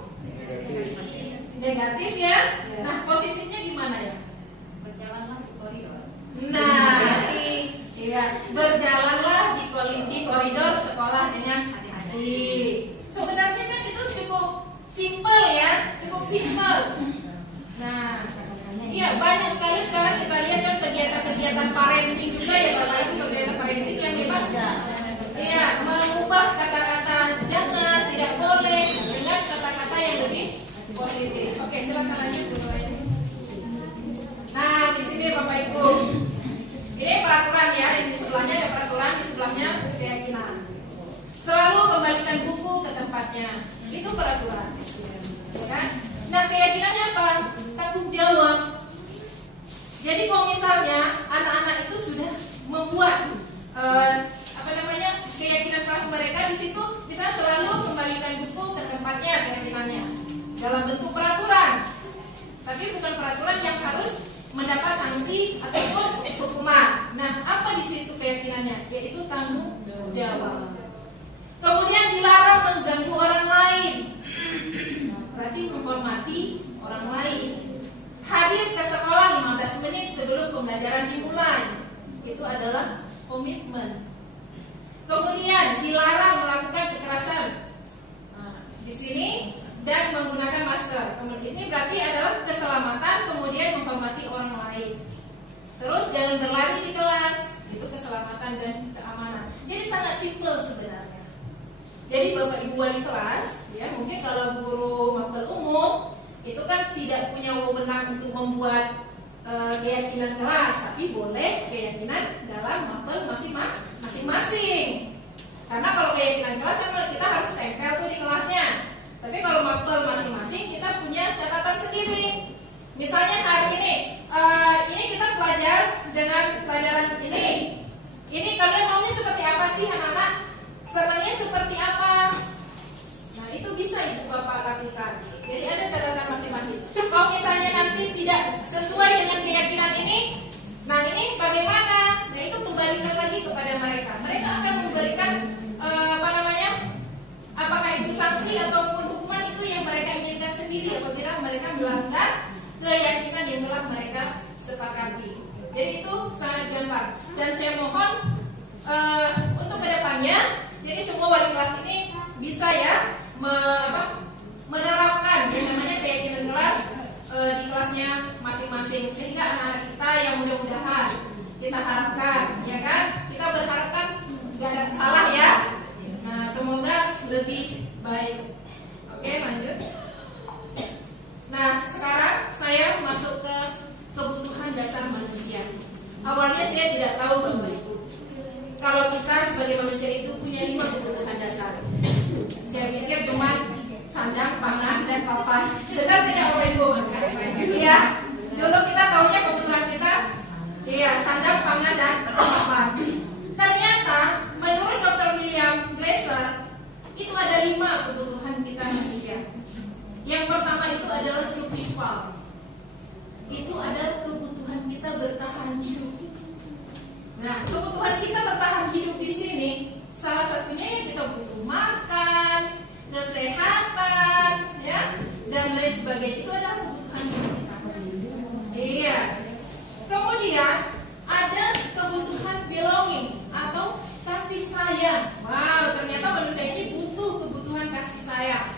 Negatif ya. Nah, positifnya gimana ya? Berjalanlah di koridor. Nah, iya, berjalanlah di koridor sekolah dengan hati-hati. Sebenarnya kan itu cukup simpel ya, cukup simpel. Nah, iya, banyak sekali sekarang kita lihat kan kegiatan-kegiatan parenting juga ya Bapak Ibu, kegiatan parenting yang memang iya, mengubah kata-kata jangan, tidak boleh dengan kata-kata yang lebih positif. Oke, silakan lanjut dulu ya. Nah, di sini Bapak Ibu, ini peraturan ya, di sebelahnya ada peraturan, di sebelahnya keyakinan. Selalu kembalikan buku ke tempatnya, itu peraturan, ya kan? Nah, keyakinannya apa? Tanggung jawab. Jadi kalau misalnya anak-anak itu sudah membuat keyakinan kelas mereka di situ, misalnya selalu kembalikan buku ke tempatnya keyakinannya dalam bentuk peraturan, tapi bukan peraturan yang harus mendapat sanksi ataupun hukuman. Nah, apa di situ keyakinannya? Yaitu tanggung jawab. Kemudian dilarang mengganggu orang lain. Berarti menghormati orang lain. Hadir ke sekolah 15 menit sebelum pembelajaran dimulai. Itu adalah komitmen. Kemudian dilarang melakukan kekerasan. Nah, di sini dan menggunakan masker. Kemudian ini berarti adalah keselamatan, kemudian menghormati orang lain. Terus jangan berlari di kelas, itu keselamatan dan keamanan. Jadi sangat simpel sebenarnya. Jadi Bapak Ibu wali kelas, ya mungkin kalau guru mapel umum itu kan tidak punya wewenang untuk membuat keyakinan kelas, tapi boleh keyakinan dalam mapel masing-masing. Karena kalau keyakinan kelas kan kita harus tempel tuh di kelasnya. Tapi kalau mapel masing-masing kita punya catatan sendiri. Misalnya hari ini kita belajar dengan pelajaran ini. Ini kalian maunya seperti apa sih anak-anak? Senangnya seperti apa? Nah itu bisa Ibu Bapak lakukan. Jadi ada catatan masing-masing. Kalau misalnya nanti tidak sesuai dengan keyakinan ini, nah ini bagaimana? Nah itu kembalikan lagi kepada mereka. Mereka akan memberikan apakah itu sanksi ataupun hukuman itu yang mereka inginkan sendiri apabila mereka melanggar keyakinan yang telah mereka sepakati. Jadi itu sangat gampang. Dan saya mohon untuk kedepannya, jadi semua wali kelas ini bisa ya menerapkan yang namanya keyakinan kelas di kelasnya masing-masing, sehingga anak-anak kita yang mudah-mudahan kita harapkan, ya kan, kita berharapkan nggak ada salah ya. Nah, semoga lebih baik. Oke, lanjut. Nah, sekarang saya masuk ke kebutuhan dasar manusia. Awalnya saya tidak tahu Bapak Ibu, kalau kita sebagai manusia itu punya 5 kebutuhan dasar. Saya pikir cuma sandang, pangan, dan papan. Benar tidak Bapak Ibu? Iya. Dulu kita taunya kebutuhan kita, iya, sandang, pangan, dan papan. Ternyata menurut Dr. William Glasser itu ada 5 kebutuhan kita manusia. Yang pertama itu adalah survival. Itu ada kebutuhan kita bertahan hidup. Nah, kebutuhan kita bertahan hidup di sini salah satunya yang kita butuh makan, kesehatan, ya, dan lain sebagainya. Itu adalah kebutuhan hidup kita. Iya. Kemudian ada kebutuhan belonging atau kasih sayang. Wow, ternyata manusia ini butuh kebutuhan kasih sayang.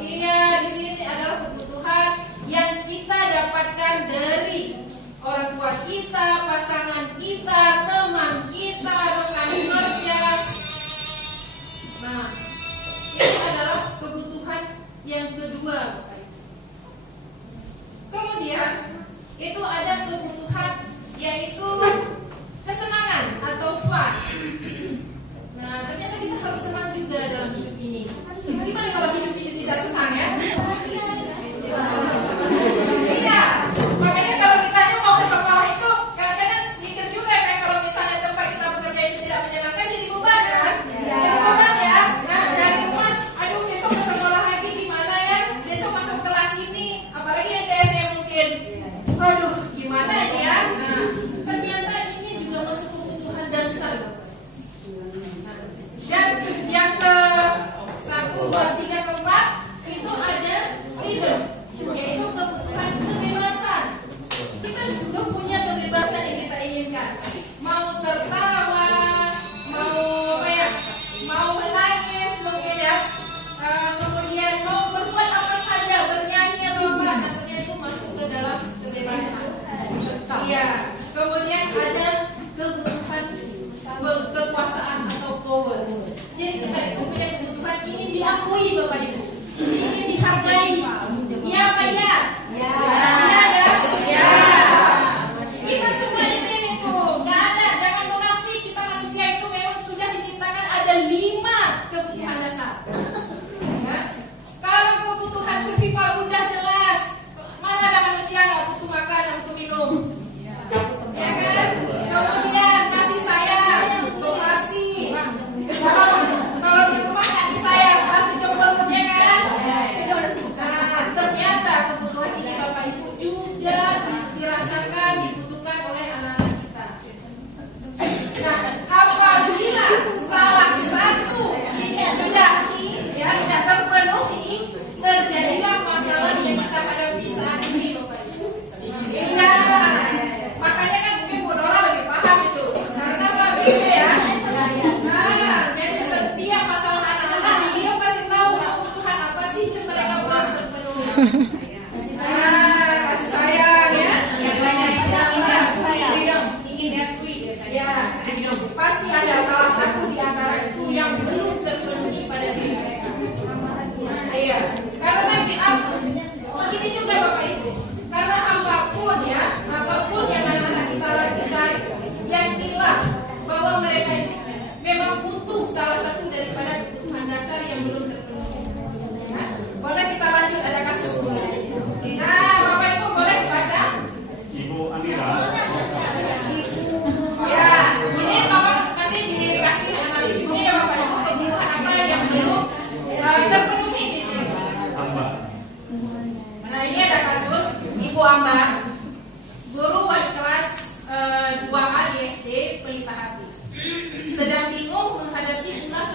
Iya, di sini adalah kebutuhan yang kita dapatkan dari orang tua kita, pasangan kita, teman kita, rekan kerja. Nah, itu adalah kebutuhan yang kedua. Kemudian itu ada kebutuhan yaitu kesenangan atau fun. Nah, ternyata kita harus senang juga dalam hidup ini. Gimana kalau hidup ini tidak senang ya? Iya, makanya kalau kita itu mau ke sekolah itu kadang-kadang mikir juga kan, kalau misalnya tempat kita bekerja itu tidak menyenangkan, jadi beban kan? Jadi beban ya. Nah, dari rumah, aduh besok ke sekolah lagi gimana ya? Besok masuk kelas ini, apalagi yang TSE mungkin. Aduh, gimana ini ya? Nah, ternyata ini juga masuk kebutuhan dasar. Dan yang ke 1, 2, 3, 4 itu ada freedom, yaitu kebutuhan kebebasan. Kita juga punya kebebasan yang kita inginkan. Mau tertawa, mau menangis mungkin ya. Kemudian mau berbuat apa saja, bernyanyi atau apa, nantinya itu masuk ke dalam kebebasan. Iya. Kemudian ada kebutuhan kekuasaan atau power. Jadi kita itu punya kebutuhan ingin diakui Bapak Ibu, ingin dihargai. Iya apa ya? Ya. Ya. Kita semua di sini tuh nggak ada, jangan munafik, kita manusia itu memang sudah diciptakan ada 5 kebutuhan dasar. Ya. Kalau kebutuhan survival udah jelas, mana ada manusia nggak butuh makan, nggak butuh minum? Ya kan? Kemudian kasih sayang, so pasti. Kalau di rumah kasih sayang pasti coba ya kan? Nah, ternyata kebutuhan ini Bapak Ibu juga dirasakan, dibutuhkan oleh anak-anak kita. Nah, apabila salah satu ini tidak terpenuhi, terjadilah masalah yang kita hadapi saat ini Bapak Ibu. Iya. Makanya kan mungkin Bu Nora lebih paham itu. Karena Pak Bise ya. Nah, jadi setiap masalah anak-anak dia pasti tahu kebutuhan apa sih yang mereka belum terpenuhi. Nah, kasih sayang ya. Kasih sayang. Ingin diakui biasanya. Ya, pasti ada salah satu di antara itu yang belum terpenuhi pada diri mereka. Iya. Karena begini juga Bapak Ibu. Karena apapun yang anak-anak kita lakukan, yakinlah bahwa mereka itu memang butuh salah satu daripada kebutuhan dasar yang belum terpenuhi. Ya, boleh kita lanjut, ada kasus boleh. Nah, Bapak Ibu boleh dibaca. Ibu Amira. Ya, ini Bapak nanti dikasih analisisnya ya Bapak Ibu, kebutuhan apa yang belum terpenuhi di sini. Nah, ini ada kasus Ibu Ambar, guru wali kelas 2A di SD Pelita Hati, sedang bingung menghadapi ulas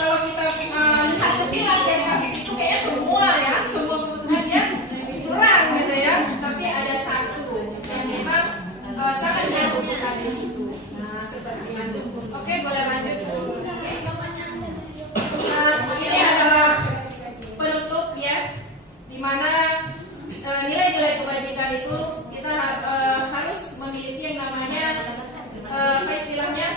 kalau kita lihat sekilas dari kasus itu kayaknya semua kebutuhannya kurang gitu ya, tapi ada satu yang memang sangat dibutuhkan di situ. Nah seperti itu. Oke, boleh lanjut. Ini adalah penutup ya, dimana nilai-nilai kebajikan itu kita harus memiliki yang namanya apa istilahnya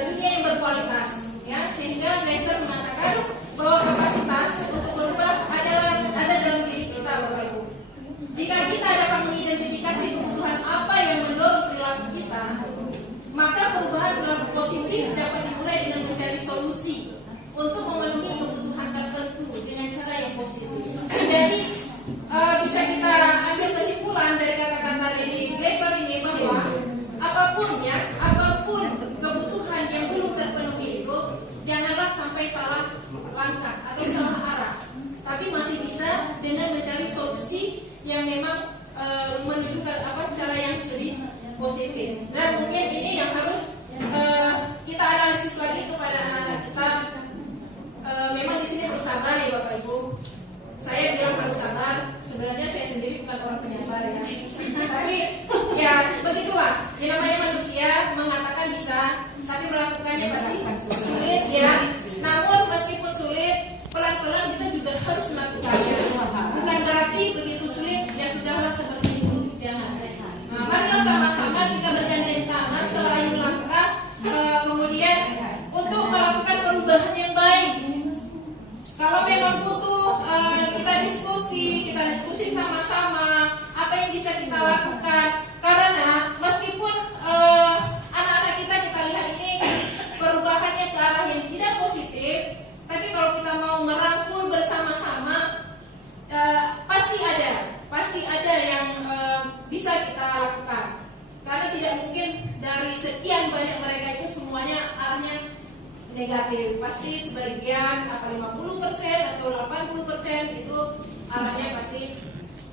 dunia yang berkualitas ya, sehingga Geiser mengatakan bahwa kapasitas untuk berubah ada dalam diri kita, Bapak Ibu. Jika kita dapat mengidentifikasi kebutuhan apa yang mendorong perilaku kita, maka perubahan perilaku positif dapat dimulai dengan mencari solusi untuk memenuhi kebutuhan tertentu dengan cara yang positif. Jadi bisa kita ambil kesimpulan dari kata-kata dari Geiser ini bahwa apapun kebutuhan yang belum terpenuhi itu janganlah sampai salah langkah atau salah arah, tapi masih bisa dengan mencari solusi yang memang menunjukkan cara yang lebih positif. Dan mungkin ini yang harus kita analisis lagi kepada anak-anak kita. Memang di sini harus sabar ya Bapak Ibu. Saya bilang harus sabar, sebenarnya saya sendiri bukan orang penyabar ya. Tapi ya begitulah, yang namanya manusia mengatakan bisa, tapi melakukannya pasti sulit ya. Namun meskipun sulit, pelan-pelan kita juga harus melakukannya. Bukan berarti begitu sulit ya sudahlah seperti itu, jangan. Nah, marilah sama-sama kita bergandeng tangan selain langkah, kemudian untuk melakukan perubahan yang baik. Kalau memang butuh kita diskusi sama-sama apa yang bisa kita lakukan, karena meskipun anak-anak kita lihat ini perubahannya ke arah yang tidak positif, tapi kalau kita mau merangkul bersama-sama pasti ada yang bisa kita lakukan, karena tidak mungkin dari sekian banyak mereka itu semuanya arahnya negatif. Pasti sebagian 50% atau 80% itu arahnya pasti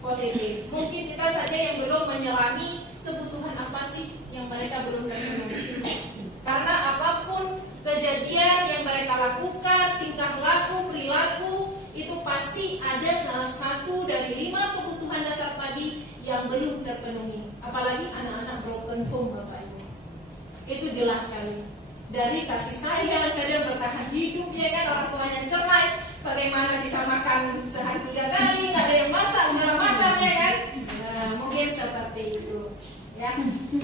positif. Mungkin kita saja yang belum menyelami kebutuhan apa sih yang mereka belum terpenuhi. Karena apapun kejadian yang mereka lakukan, tingkah laku, perilaku, itu pasti ada salah satu dari 5 kebutuhan dasar tadi yang belum terpenuhi. Apalagi anak-anak broken home, Bapak Ibu. Itu jelas sekali. Dari kasih sayang, kadang bertahan hidup ya kan, orang tuanya cerai, bagaimana bisa makan sehari 3 kali, nggak ada yang masak segala macam ya kan. Nah, mungkin seperti itu ya.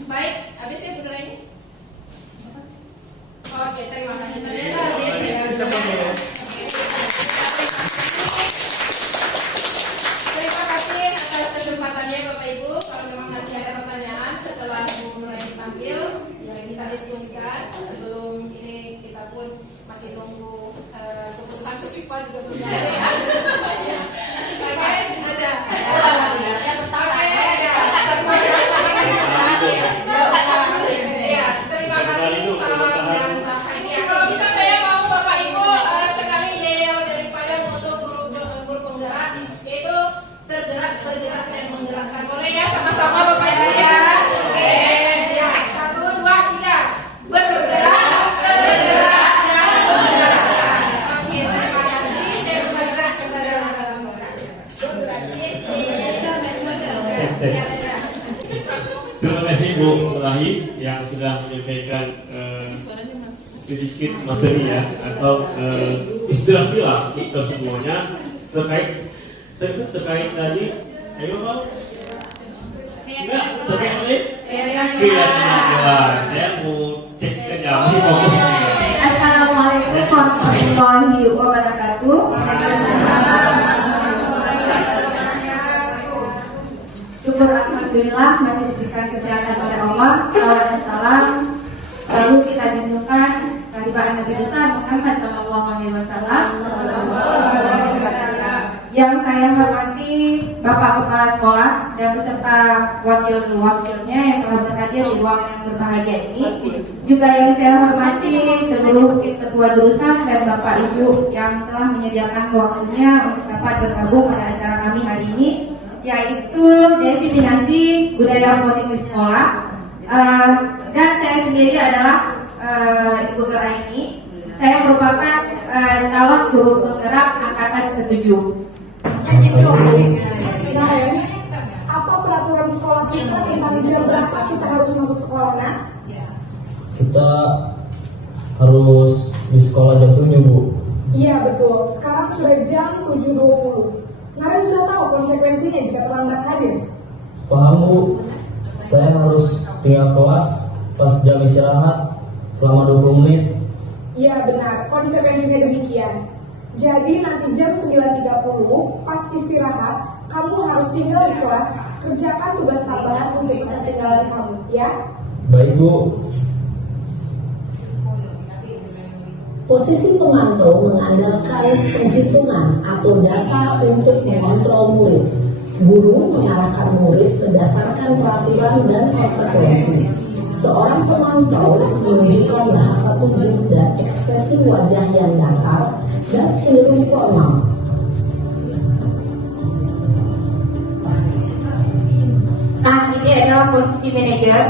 Baik, habis ya bener ini. Oke, terima kasih. Ternyata habis ya. Terima kasih atas kesempatannya Bapak Ibu. Kalau memang nanti ada pertanyaan setelah Ibu mulai tampil, ya kita diskusikan. Sebelum ini kita pun masih tunggu keputusan Supipa juga belum ada ya. Oke, ada. Yang pertama ya. Terima kasih, salam dan bahagia. Kalau bisa saya mau Bapak Ibu sekali yel daripada untuk guru penggerak, yaitu tergerak, bergerak dan menggerakkan. Boleh ya sama-sama Bapak Ibu ya. Oke, ya 1, 2, 3. Bergerak, tergerak dan menggerakkan. Oke, terima kasih. Saya bergerak kepada orang-orang bergerak. Terima kasih Bu Sulahi yang sudah menyampaikan sedikit materi ya, atau inspirasi lah ke semuanya terkait tadi. Ayo mau? Enggak, terkait apa nih? Keyakinan. Saya mau cek sekali ya, masih fokus. Assalamualaikum warahmatullahi wabarakatuh. Syukur alhamdulillah masih diberikan kesehatan oleh Allah. Salawat dan salam lalu kita junjungkan kehidupan Nabi besar Muhammad sallallahu alaihi wasallam. Yang saya hormati Bapak Kepala Sekolah dan beserta wakil-wakilnya yang telah berhadir di ruangan yang berbahagia ini. Juga yang saya hormati seluruh ketua jurusan dan Bapak Ibu yang telah menyediakan waktunya untuk dapat bergabung pada acara kami hari ini, yaitu desiminasi budaya positif sekolah. Dan saya sendiri adalah Ibu Geraini. Saya merupakan calon guru penggerak angkatan ke-7. Saya cenderung Apa peraturan sekolah kita tentang jam berapa kita harus masuk sekolah, Nak? Kita harus di sekolah jam 7, Bu. Iya betul, sekarang sudah jam 7.20. Naren sudah tahu konsekuensinya jika terlambat hadir. Paham, Bu. Saya harus tinggal kelas pas jam istirahat selama 20 menit. Iya benar, konsekuensinya demikian. Jadi nanti jam 9.30 pas istirahat, kamu harus tinggal di kelas, kerjakan tugas tambahan untuk ketinggalan kamu, ya? Baik, Bu. Posisi pemantau mengandalkan penghitungan atau data untuk mengontrol murid. Guru mengarahkan murid berdasarkan peraturan dan konsekuensi. Seorang pemantau menunjukkan bahasa tubuh dan ekspresi wajah yang datar dan cenderung formal. Nah, ini adalah posisi manajer.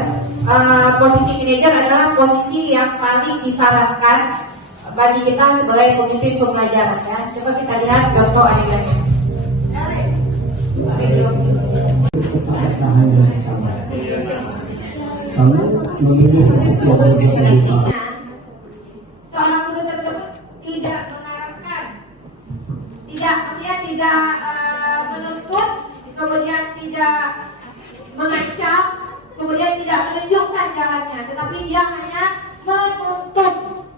Posisi manajer adalah posisi yang paling disarankan bagi kita sebagai pemimpin pembelajaran, ya. Coba kita lihat contoh adegannya. Kamu memilih untuk Intinya, seorang guru tersebut tidak mengarahkan, maksudnya tidak menuntut, kemudian tidak mengancam, kemudian tidak menunjukkan jalannya, tetapi dia hanya menuntut,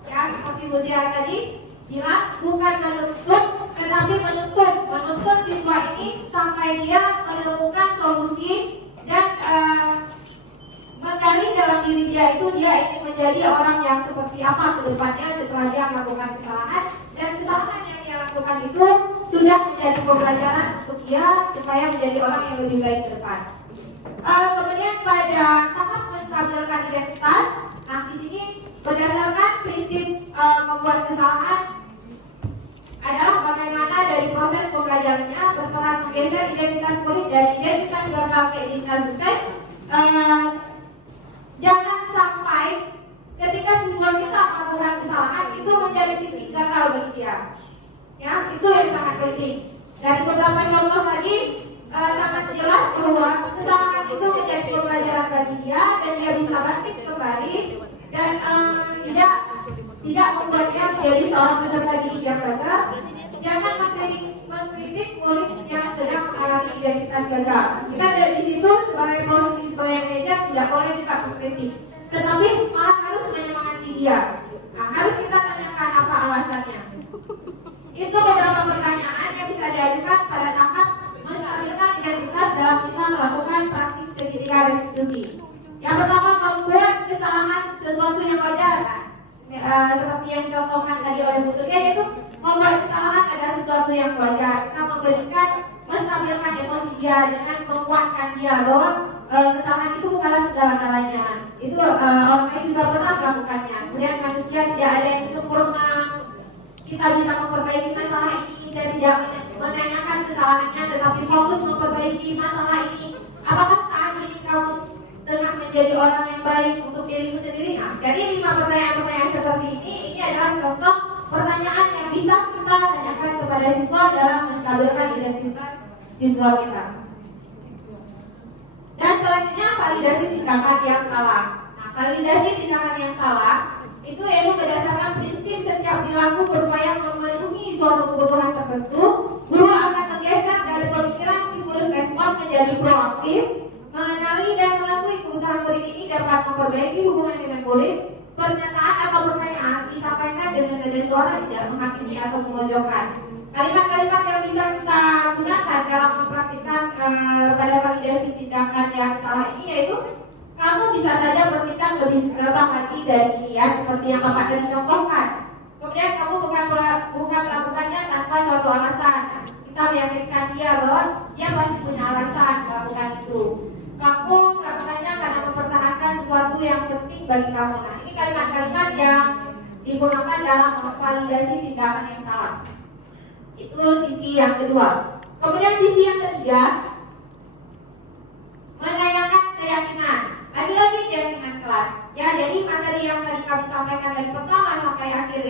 ya seperti Bu Zia tadi bilang, bukan menuntut, tetapi menuntut siswa ini sampai dia menemukan solusi dan menggali dalam diri dia itu dia ingin menjadi orang yang seperti apa ke depannya setelah dia melakukan kesalahan, dan kesalahan yang dia lakukan itu sudah menjadi pembelajaran untuk dia supaya menjadi orang yang lebih baik ke depan. Kemudian pada tahap menstabilkan identitas, nah di sini berdasarkan prinsip membuat kesalahan adalah bagaimana dari proses pembelajarannya berperan menggeser identitas murid dari identitas gagal ke identitas sukses. Jangan sampai ketika siswa kita melakukan kesalahan itu menjadi titik gagal bagi dia. Ya, itu yang sangat penting. Dari beberapa contoh tadi sangat jelas bahwa kesalahan itu menjadi pembelajaran bagi dia dan dia bisa bangkit kembali dan tidak membuatnya menjadi seorang peserta didik yang gagal. Jangan mengkritik murid yang sedang mengalami identitas gagal. Kita dari situ sebagai posisi sebagai manajer tidak boleh juga mengkritik, tetapi malah harus menyemangati dia. Nah, harus kita tanyakan apa alasannya. Itu beberapa pertanyaan yang bisa diajukan pada tahap menstabilkan identitas dalam kita melakukan praktik segitiga restitusi. Yang pertama, membuat kesalahan sesuatu yang wajar. Seperti yang dicontohkan tadi oleh Bu Surya, yaitu membuat kesalahan adalah sesuatu yang wajar. Kita menstabilkan emosi dia dengan menguatkan dia bahwa kesalahan itu bukanlah segala-galanya. Itu orang lain juga pernah melakukannya. Kemudian manusia tidak ada yang sempurna. Kita bisa memperbaiki masalah ini. Saya tidak menanyakan kesalahannya, tetapi fokus memperbaiki masalah ini. Apakah saat ini kamu tengah menjadi orang yang baik untuk dirimu sendiri? Nah, jadi 5 pertanyaan-pertanyaan seperti ini adalah contoh pertanyaan yang bisa kita tanyakan kepada siswa dalam menstabilkan identitas siswa kita. Dan selanjutnya validasi tindakan yang salah. Nah, validasi tindakan yang salah itu yaitu berdasarkan prinsip setiap perilaku berupaya memenuhi suatu kebutuhan tertentu, guru akan menggeser dari pemikiran stimulus respon menjadi proaktif, mengenali dan mengakui kebutuhan murid ini dapat memperbaiki hubungan dengan murid. Pernyataan atau pertanyaan disampaikan dengan nada suara tidak menghakimi atau memojokkan. Kalimat-kalimat yang bisa kita gunakan dalam mempraktikkan pada validasi tindakan yang salah ini yaitu kamu bisa saja bertindak lebih lagi dari ini, ya, seperti yang Bapak tadi contohkan. Kemudian kamu bukan melakukannya tanpa suatu alasan. Kita meyakinkan dia bahwa dia pasti punya alasan melakukan itu. Kamu melakukannya karena mempertahankan sesuatu yang penting bagi kamu. Nah, ini kalimat-kalimat yang digunakan dalam validasi tindakan yang salah. Itu sisi yang kedua. Kemudian sisi yang ketiga, menanyakan keyakinan. Lagi-lagi keyakinan kelas. Ya, jadi materi yang tadi kami sampaikan dari pertama sampai sampai akhir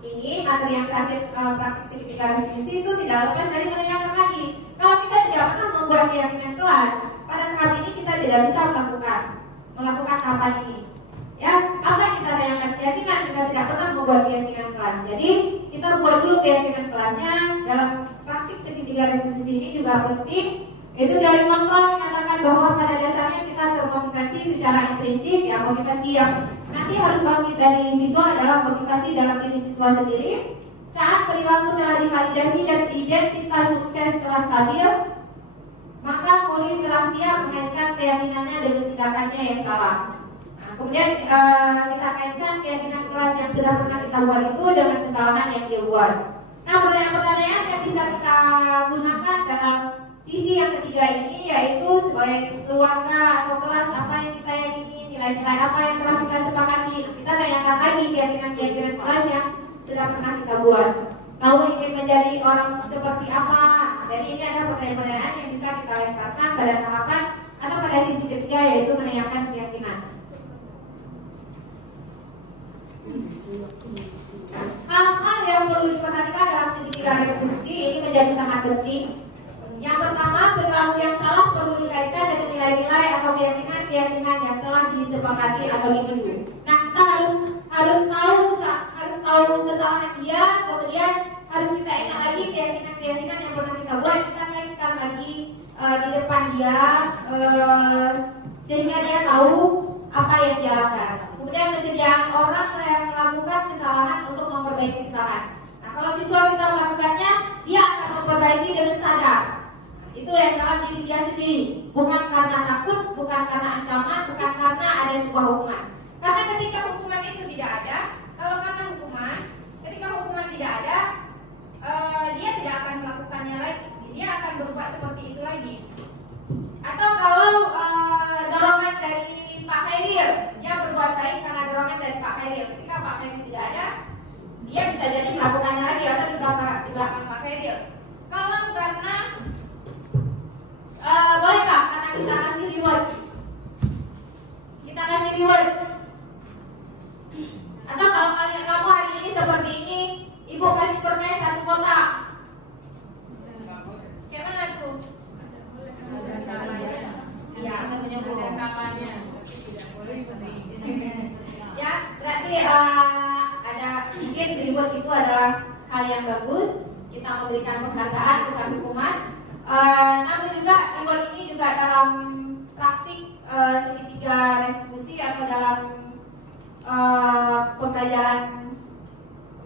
ini materi yang terakhir praktik segitiga revolusi itu tidak lepas dari menanyakan lagi. Kalau kita tidak pernah membuat keyakinan kelas, pada tahap ini kita tidak bisa melakukan tahapan ini. Ya, apa yang kita tanyakan keyakinan, kita tidak pernah membuat keyakinan kelas. Jadi kita buat dulu keyakinan kelasnya. Dalam praktik segitiga revolusi ini juga penting, itu dari kontrol menyatakan bahwa pada dasarnya kita termotivasi secara intrinsik, ya motivasi yang nanti harus bangkit dari siswa adalah motivasi dalam diri siswa sendiri. Saat perilaku telah divalidasi dan identitas sukses telah stabil, maka murid telah siap mengaitkan keyakinannya dengan tindakannya yang salah. Nah, kemudian kita kaitkan keyakinan kelas yang sudah pernah kita buat itu dengan kesalahan yang dia buat. Nah, pertanyaan-pertanyaan yang bisa kita gunakan dalam sisi yang ketiga ini yaitu sebagai keluarga atau kelas, apa yang kita yakini, nilai-nilai apa yang telah kita sepakati. Kita tanyakan lagi keyakinan-keyakinan kelas yang sudah pernah kita buat. Lalu ingin menjadi orang seperti apa? Jadi ini ada pertanyaan-pertanyaan yang bisa kita lemparkan pada tahapan atau pada sisi ketiga yaitu menanyakan keyakinan. Hal-hal yang perlu diperhatikan dalam segitiga revolusi ini menjadi sangat penting. Yang pertama, perilaku yang salah perlu dikaitkan dengan nilai-nilai atau keyakinan-keyakinan yang telah disepakati atau dituju. Nah, kita harus tahu kesalahan dia, kemudian harus kita ingat lagi keyakinan-keyakinan yang pernah kita buat, kita kaitkan lagi di depan dia sehingga dia tahu apa yang dia lakukan. Kemudian kesediaan orang yang melakukan kesalahan untuk memperbaiki kesalahan. Nah, kalau siswa kita melakukannya, dia akan memperbaiki dengan sadar. Itu yang dalam diri dia sendiri, bukan karena takut, bukan karena ancaman, bukan karena ada sebuah hukuman. Karena ketika hukuman itu tidak ada, kalau karena hukuman, ketika hukuman tidak ada, dia tidak akan melakukannya lagi, dia akan berbuat seperti itu lagi. Atau kalau dorongan dari Pak Khairil, dia berbuat baik karena dorongan dari Pak Khairil. Ketika Pak Khairil tidak ada, dia bisa jadi melakukannya lagi atau di belakang Pak Khairil. Kalau karena bolehkah karena kita kasih reward, atau kalau kalian kamu hari ini seperti ini, ibu kasih permen 1 kotak, gimana tuh? Iya, saya menyebut kalanya. Ya, berarti ada mungkin reward itu adalah hal yang bagus. Kita memberikan penghargaan bukan hukuman. Namun juga reward ini juga dalam praktik segitiga revolusi atau dalam pembelajaran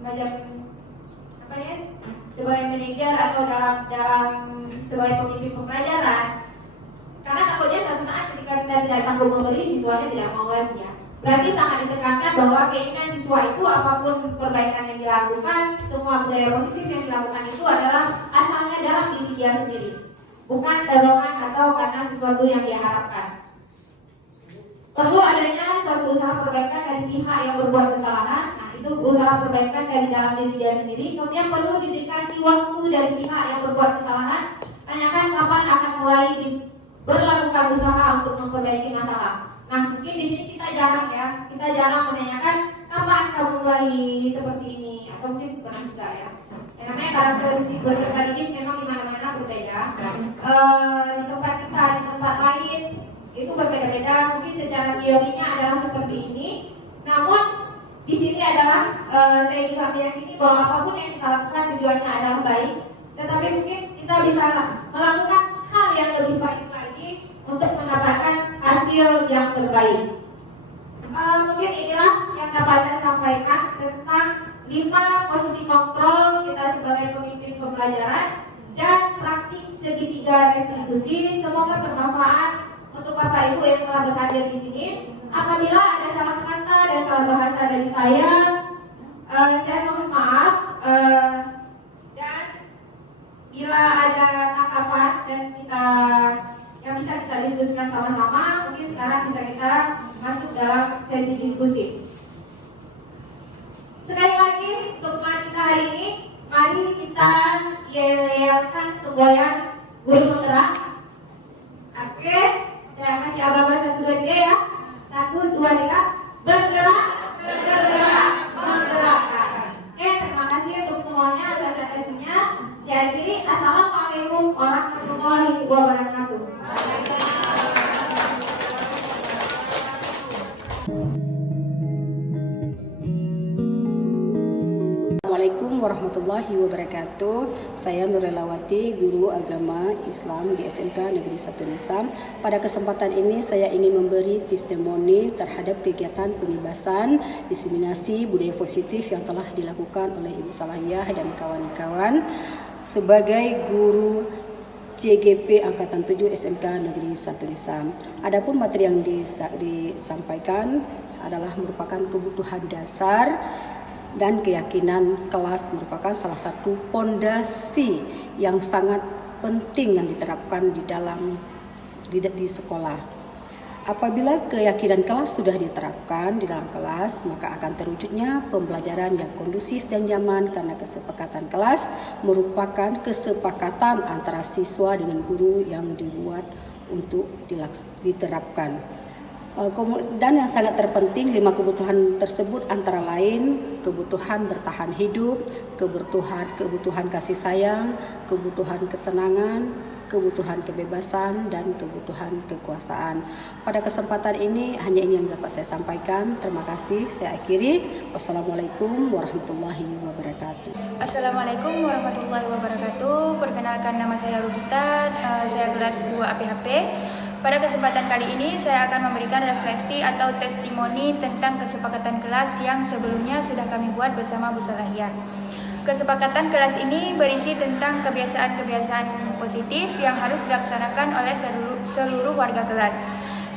apa ya, sebagai manajer atau dalam sebagai pemimpin pembelajaran. Karena takutnya suatu saat ketika kita tidak sanggup memberi, siswanya tidak mau lagi ya. Berarti sangat ditekankan bahwa keinginan siswa itu apapun perbaikan yang dilakukan, semua budaya positif yang dilakukan itu adalah asalnya dalam diri dia sendiri, bukan dorongan atau karena sesuatu yang dia harapkan. Perlu adanya suatu usaha perbaikan dari pihak yang berbuat kesalahan. Nah, itu usaha perbaikan dari dalam diri dia sendiri. Kemudian perlu dedikasi waktu dari pihak yang berbuat kesalahan. Tanyakan kapan akan mulai berlakukan usaha untuk memperbaiki masalah. Nah, mungkin di sini kita jarang menanyakan kapan kamu mulai seperti ini, atau mungkin pernah juga ya. Yang namanya karakteristik peserta didik memang di mana-mana berbeda. Di tempat kita, di tempat lain itu berbeda-beda. Mungkin secara teorinya adalah seperti ini. Namun di sini adalah saya juga meyakini bahwa apapun yang kita lakukan tujuannya adalah baik. Tetapi mungkin kita bisa melakukan hal yang lebih baik lagi untuk mendapatkan hasil yang terbaik. Mungkin inilah yang dapat saya sampaikan tentang 5 posisi kontrol kita sebagai pemimpin pembelajaran dan praktik segitiga restitusi. Semoga bermanfaat untuk Bapak Ibu yang telah berhadir di sini. Apabila ada salah kata dan salah bahasa dari saya mohon maaf. Dan bila ada tanggapan dan yang bisa kita diskusikan sama-sama, mungkin sekarang bisa kita masuk dalam sesi diskusi. Sekali lagi untuk semangat kita hari ini, mari kita yel-yelkan semboyan guru penggerak. Oke, saya kasih aba-aba 1, 2, 3 ya. 1, 2, 3. Bergerak, bergerak. warahmatullahi wabarakatuh. Saya Nurelawati, guru agama Islam di SMK Negeri 1 Nisam. Pada kesempatan ini saya ingin memberi testimoni terhadap kegiatan pengibasan diseminasi budaya positif yang telah dilakukan oleh Ibu Salahiyah dan kawan-kawan sebagai guru CGP Angkatan 7 SMK Negeri 1 Nisam. Adapun materi yang disampaikan adalah merupakan kebutuhan dasar dan keyakinan kelas, merupakan salah satu pondasi yang sangat penting yang diterapkan di sekolah. Apabila keyakinan kelas sudah diterapkan di dalam kelas, maka akan terwujudnya pembelajaran yang kondusif dan nyaman, karena kesepakatan kelas merupakan kesepakatan antara siswa dengan guru yang dibuat untuk diterapkan. Dan yang sangat terpenting, 5 kebutuhan tersebut antara lain kebutuhan bertahan hidup, kebutuhan kasih sayang, kebutuhan kesenangan, kebutuhan kebebasan, dan kebutuhan kekuasaan. Pada kesempatan ini hanya ini yang dapat saya sampaikan. Terima kasih. Saya akhiri. Wassalamualaikum warahmatullahi wabarakatuh. Assalamualaikum warahmatullahi wabarakatuh. Perkenalkan, nama saya Rufita, saya kelas 2 APHP. Pada kesempatan kali ini saya akan memberikan refleksi atau testimoni tentang kesepakatan kelas yang sebelumnya sudah kami buat bersama Bu Salahiyah. Kesepakatan kelas ini berisi tentang kebiasaan-kebiasaan positif yang harus dilaksanakan oleh seluruh warga kelas.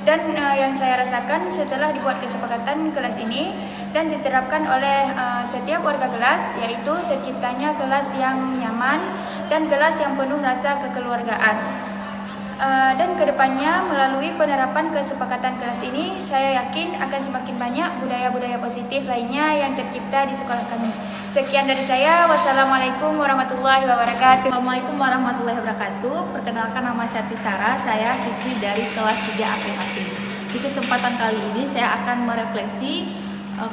Dan yang saya rasakan setelah dibuat kesepakatan kelas ini dan diterapkan oleh setiap warga kelas, yaitu terciptanya kelas yang nyaman dan kelas yang penuh rasa kekeluargaan. Dan kedepannya melalui penerapan kesepakatan kelas ini, saya yakin akan semakin banyak budaya-budaya positif lainnya yang tercipta di sekolah kami. Sekian dari saya. Wassalamualaikum warahmatullahi wabarakatuh. Assalamualaikum warahmatullahi wabarakatuh. Perkenalkan, nama Syati Sarah, saya siswi dari kelas 3 APHP. Di kesempatan kali ini saya akan merefleksi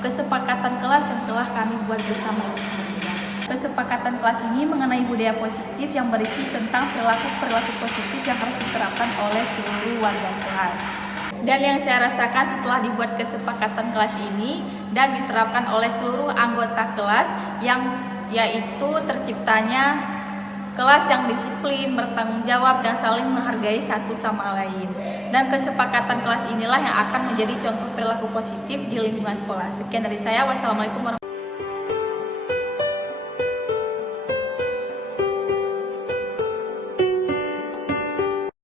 kesepakatan kelas yang telah kami buat bersama Ibu Salahiyah. Kesepakatan kelas ini mengenai budaya positif yang berisi tentang perilaku positif yang harus diterapkan oleh seluruh warga kelas. Dan yang saya rasakan setelah dibuat kesepakatan kelas ini dan diterapkan oleh seluruh anggota kelas, yang yaitu terciptanya kelas yang disiplin, bertanggung jawab, dan saling menghargai satu sama lain. Dan kesepakatan kelas inilah yang akan menjadi contoh perilaku positif di lingkungan sekolah. Sekian dari saya. Wassalamualaikum warahmatullahi wabarakatuh.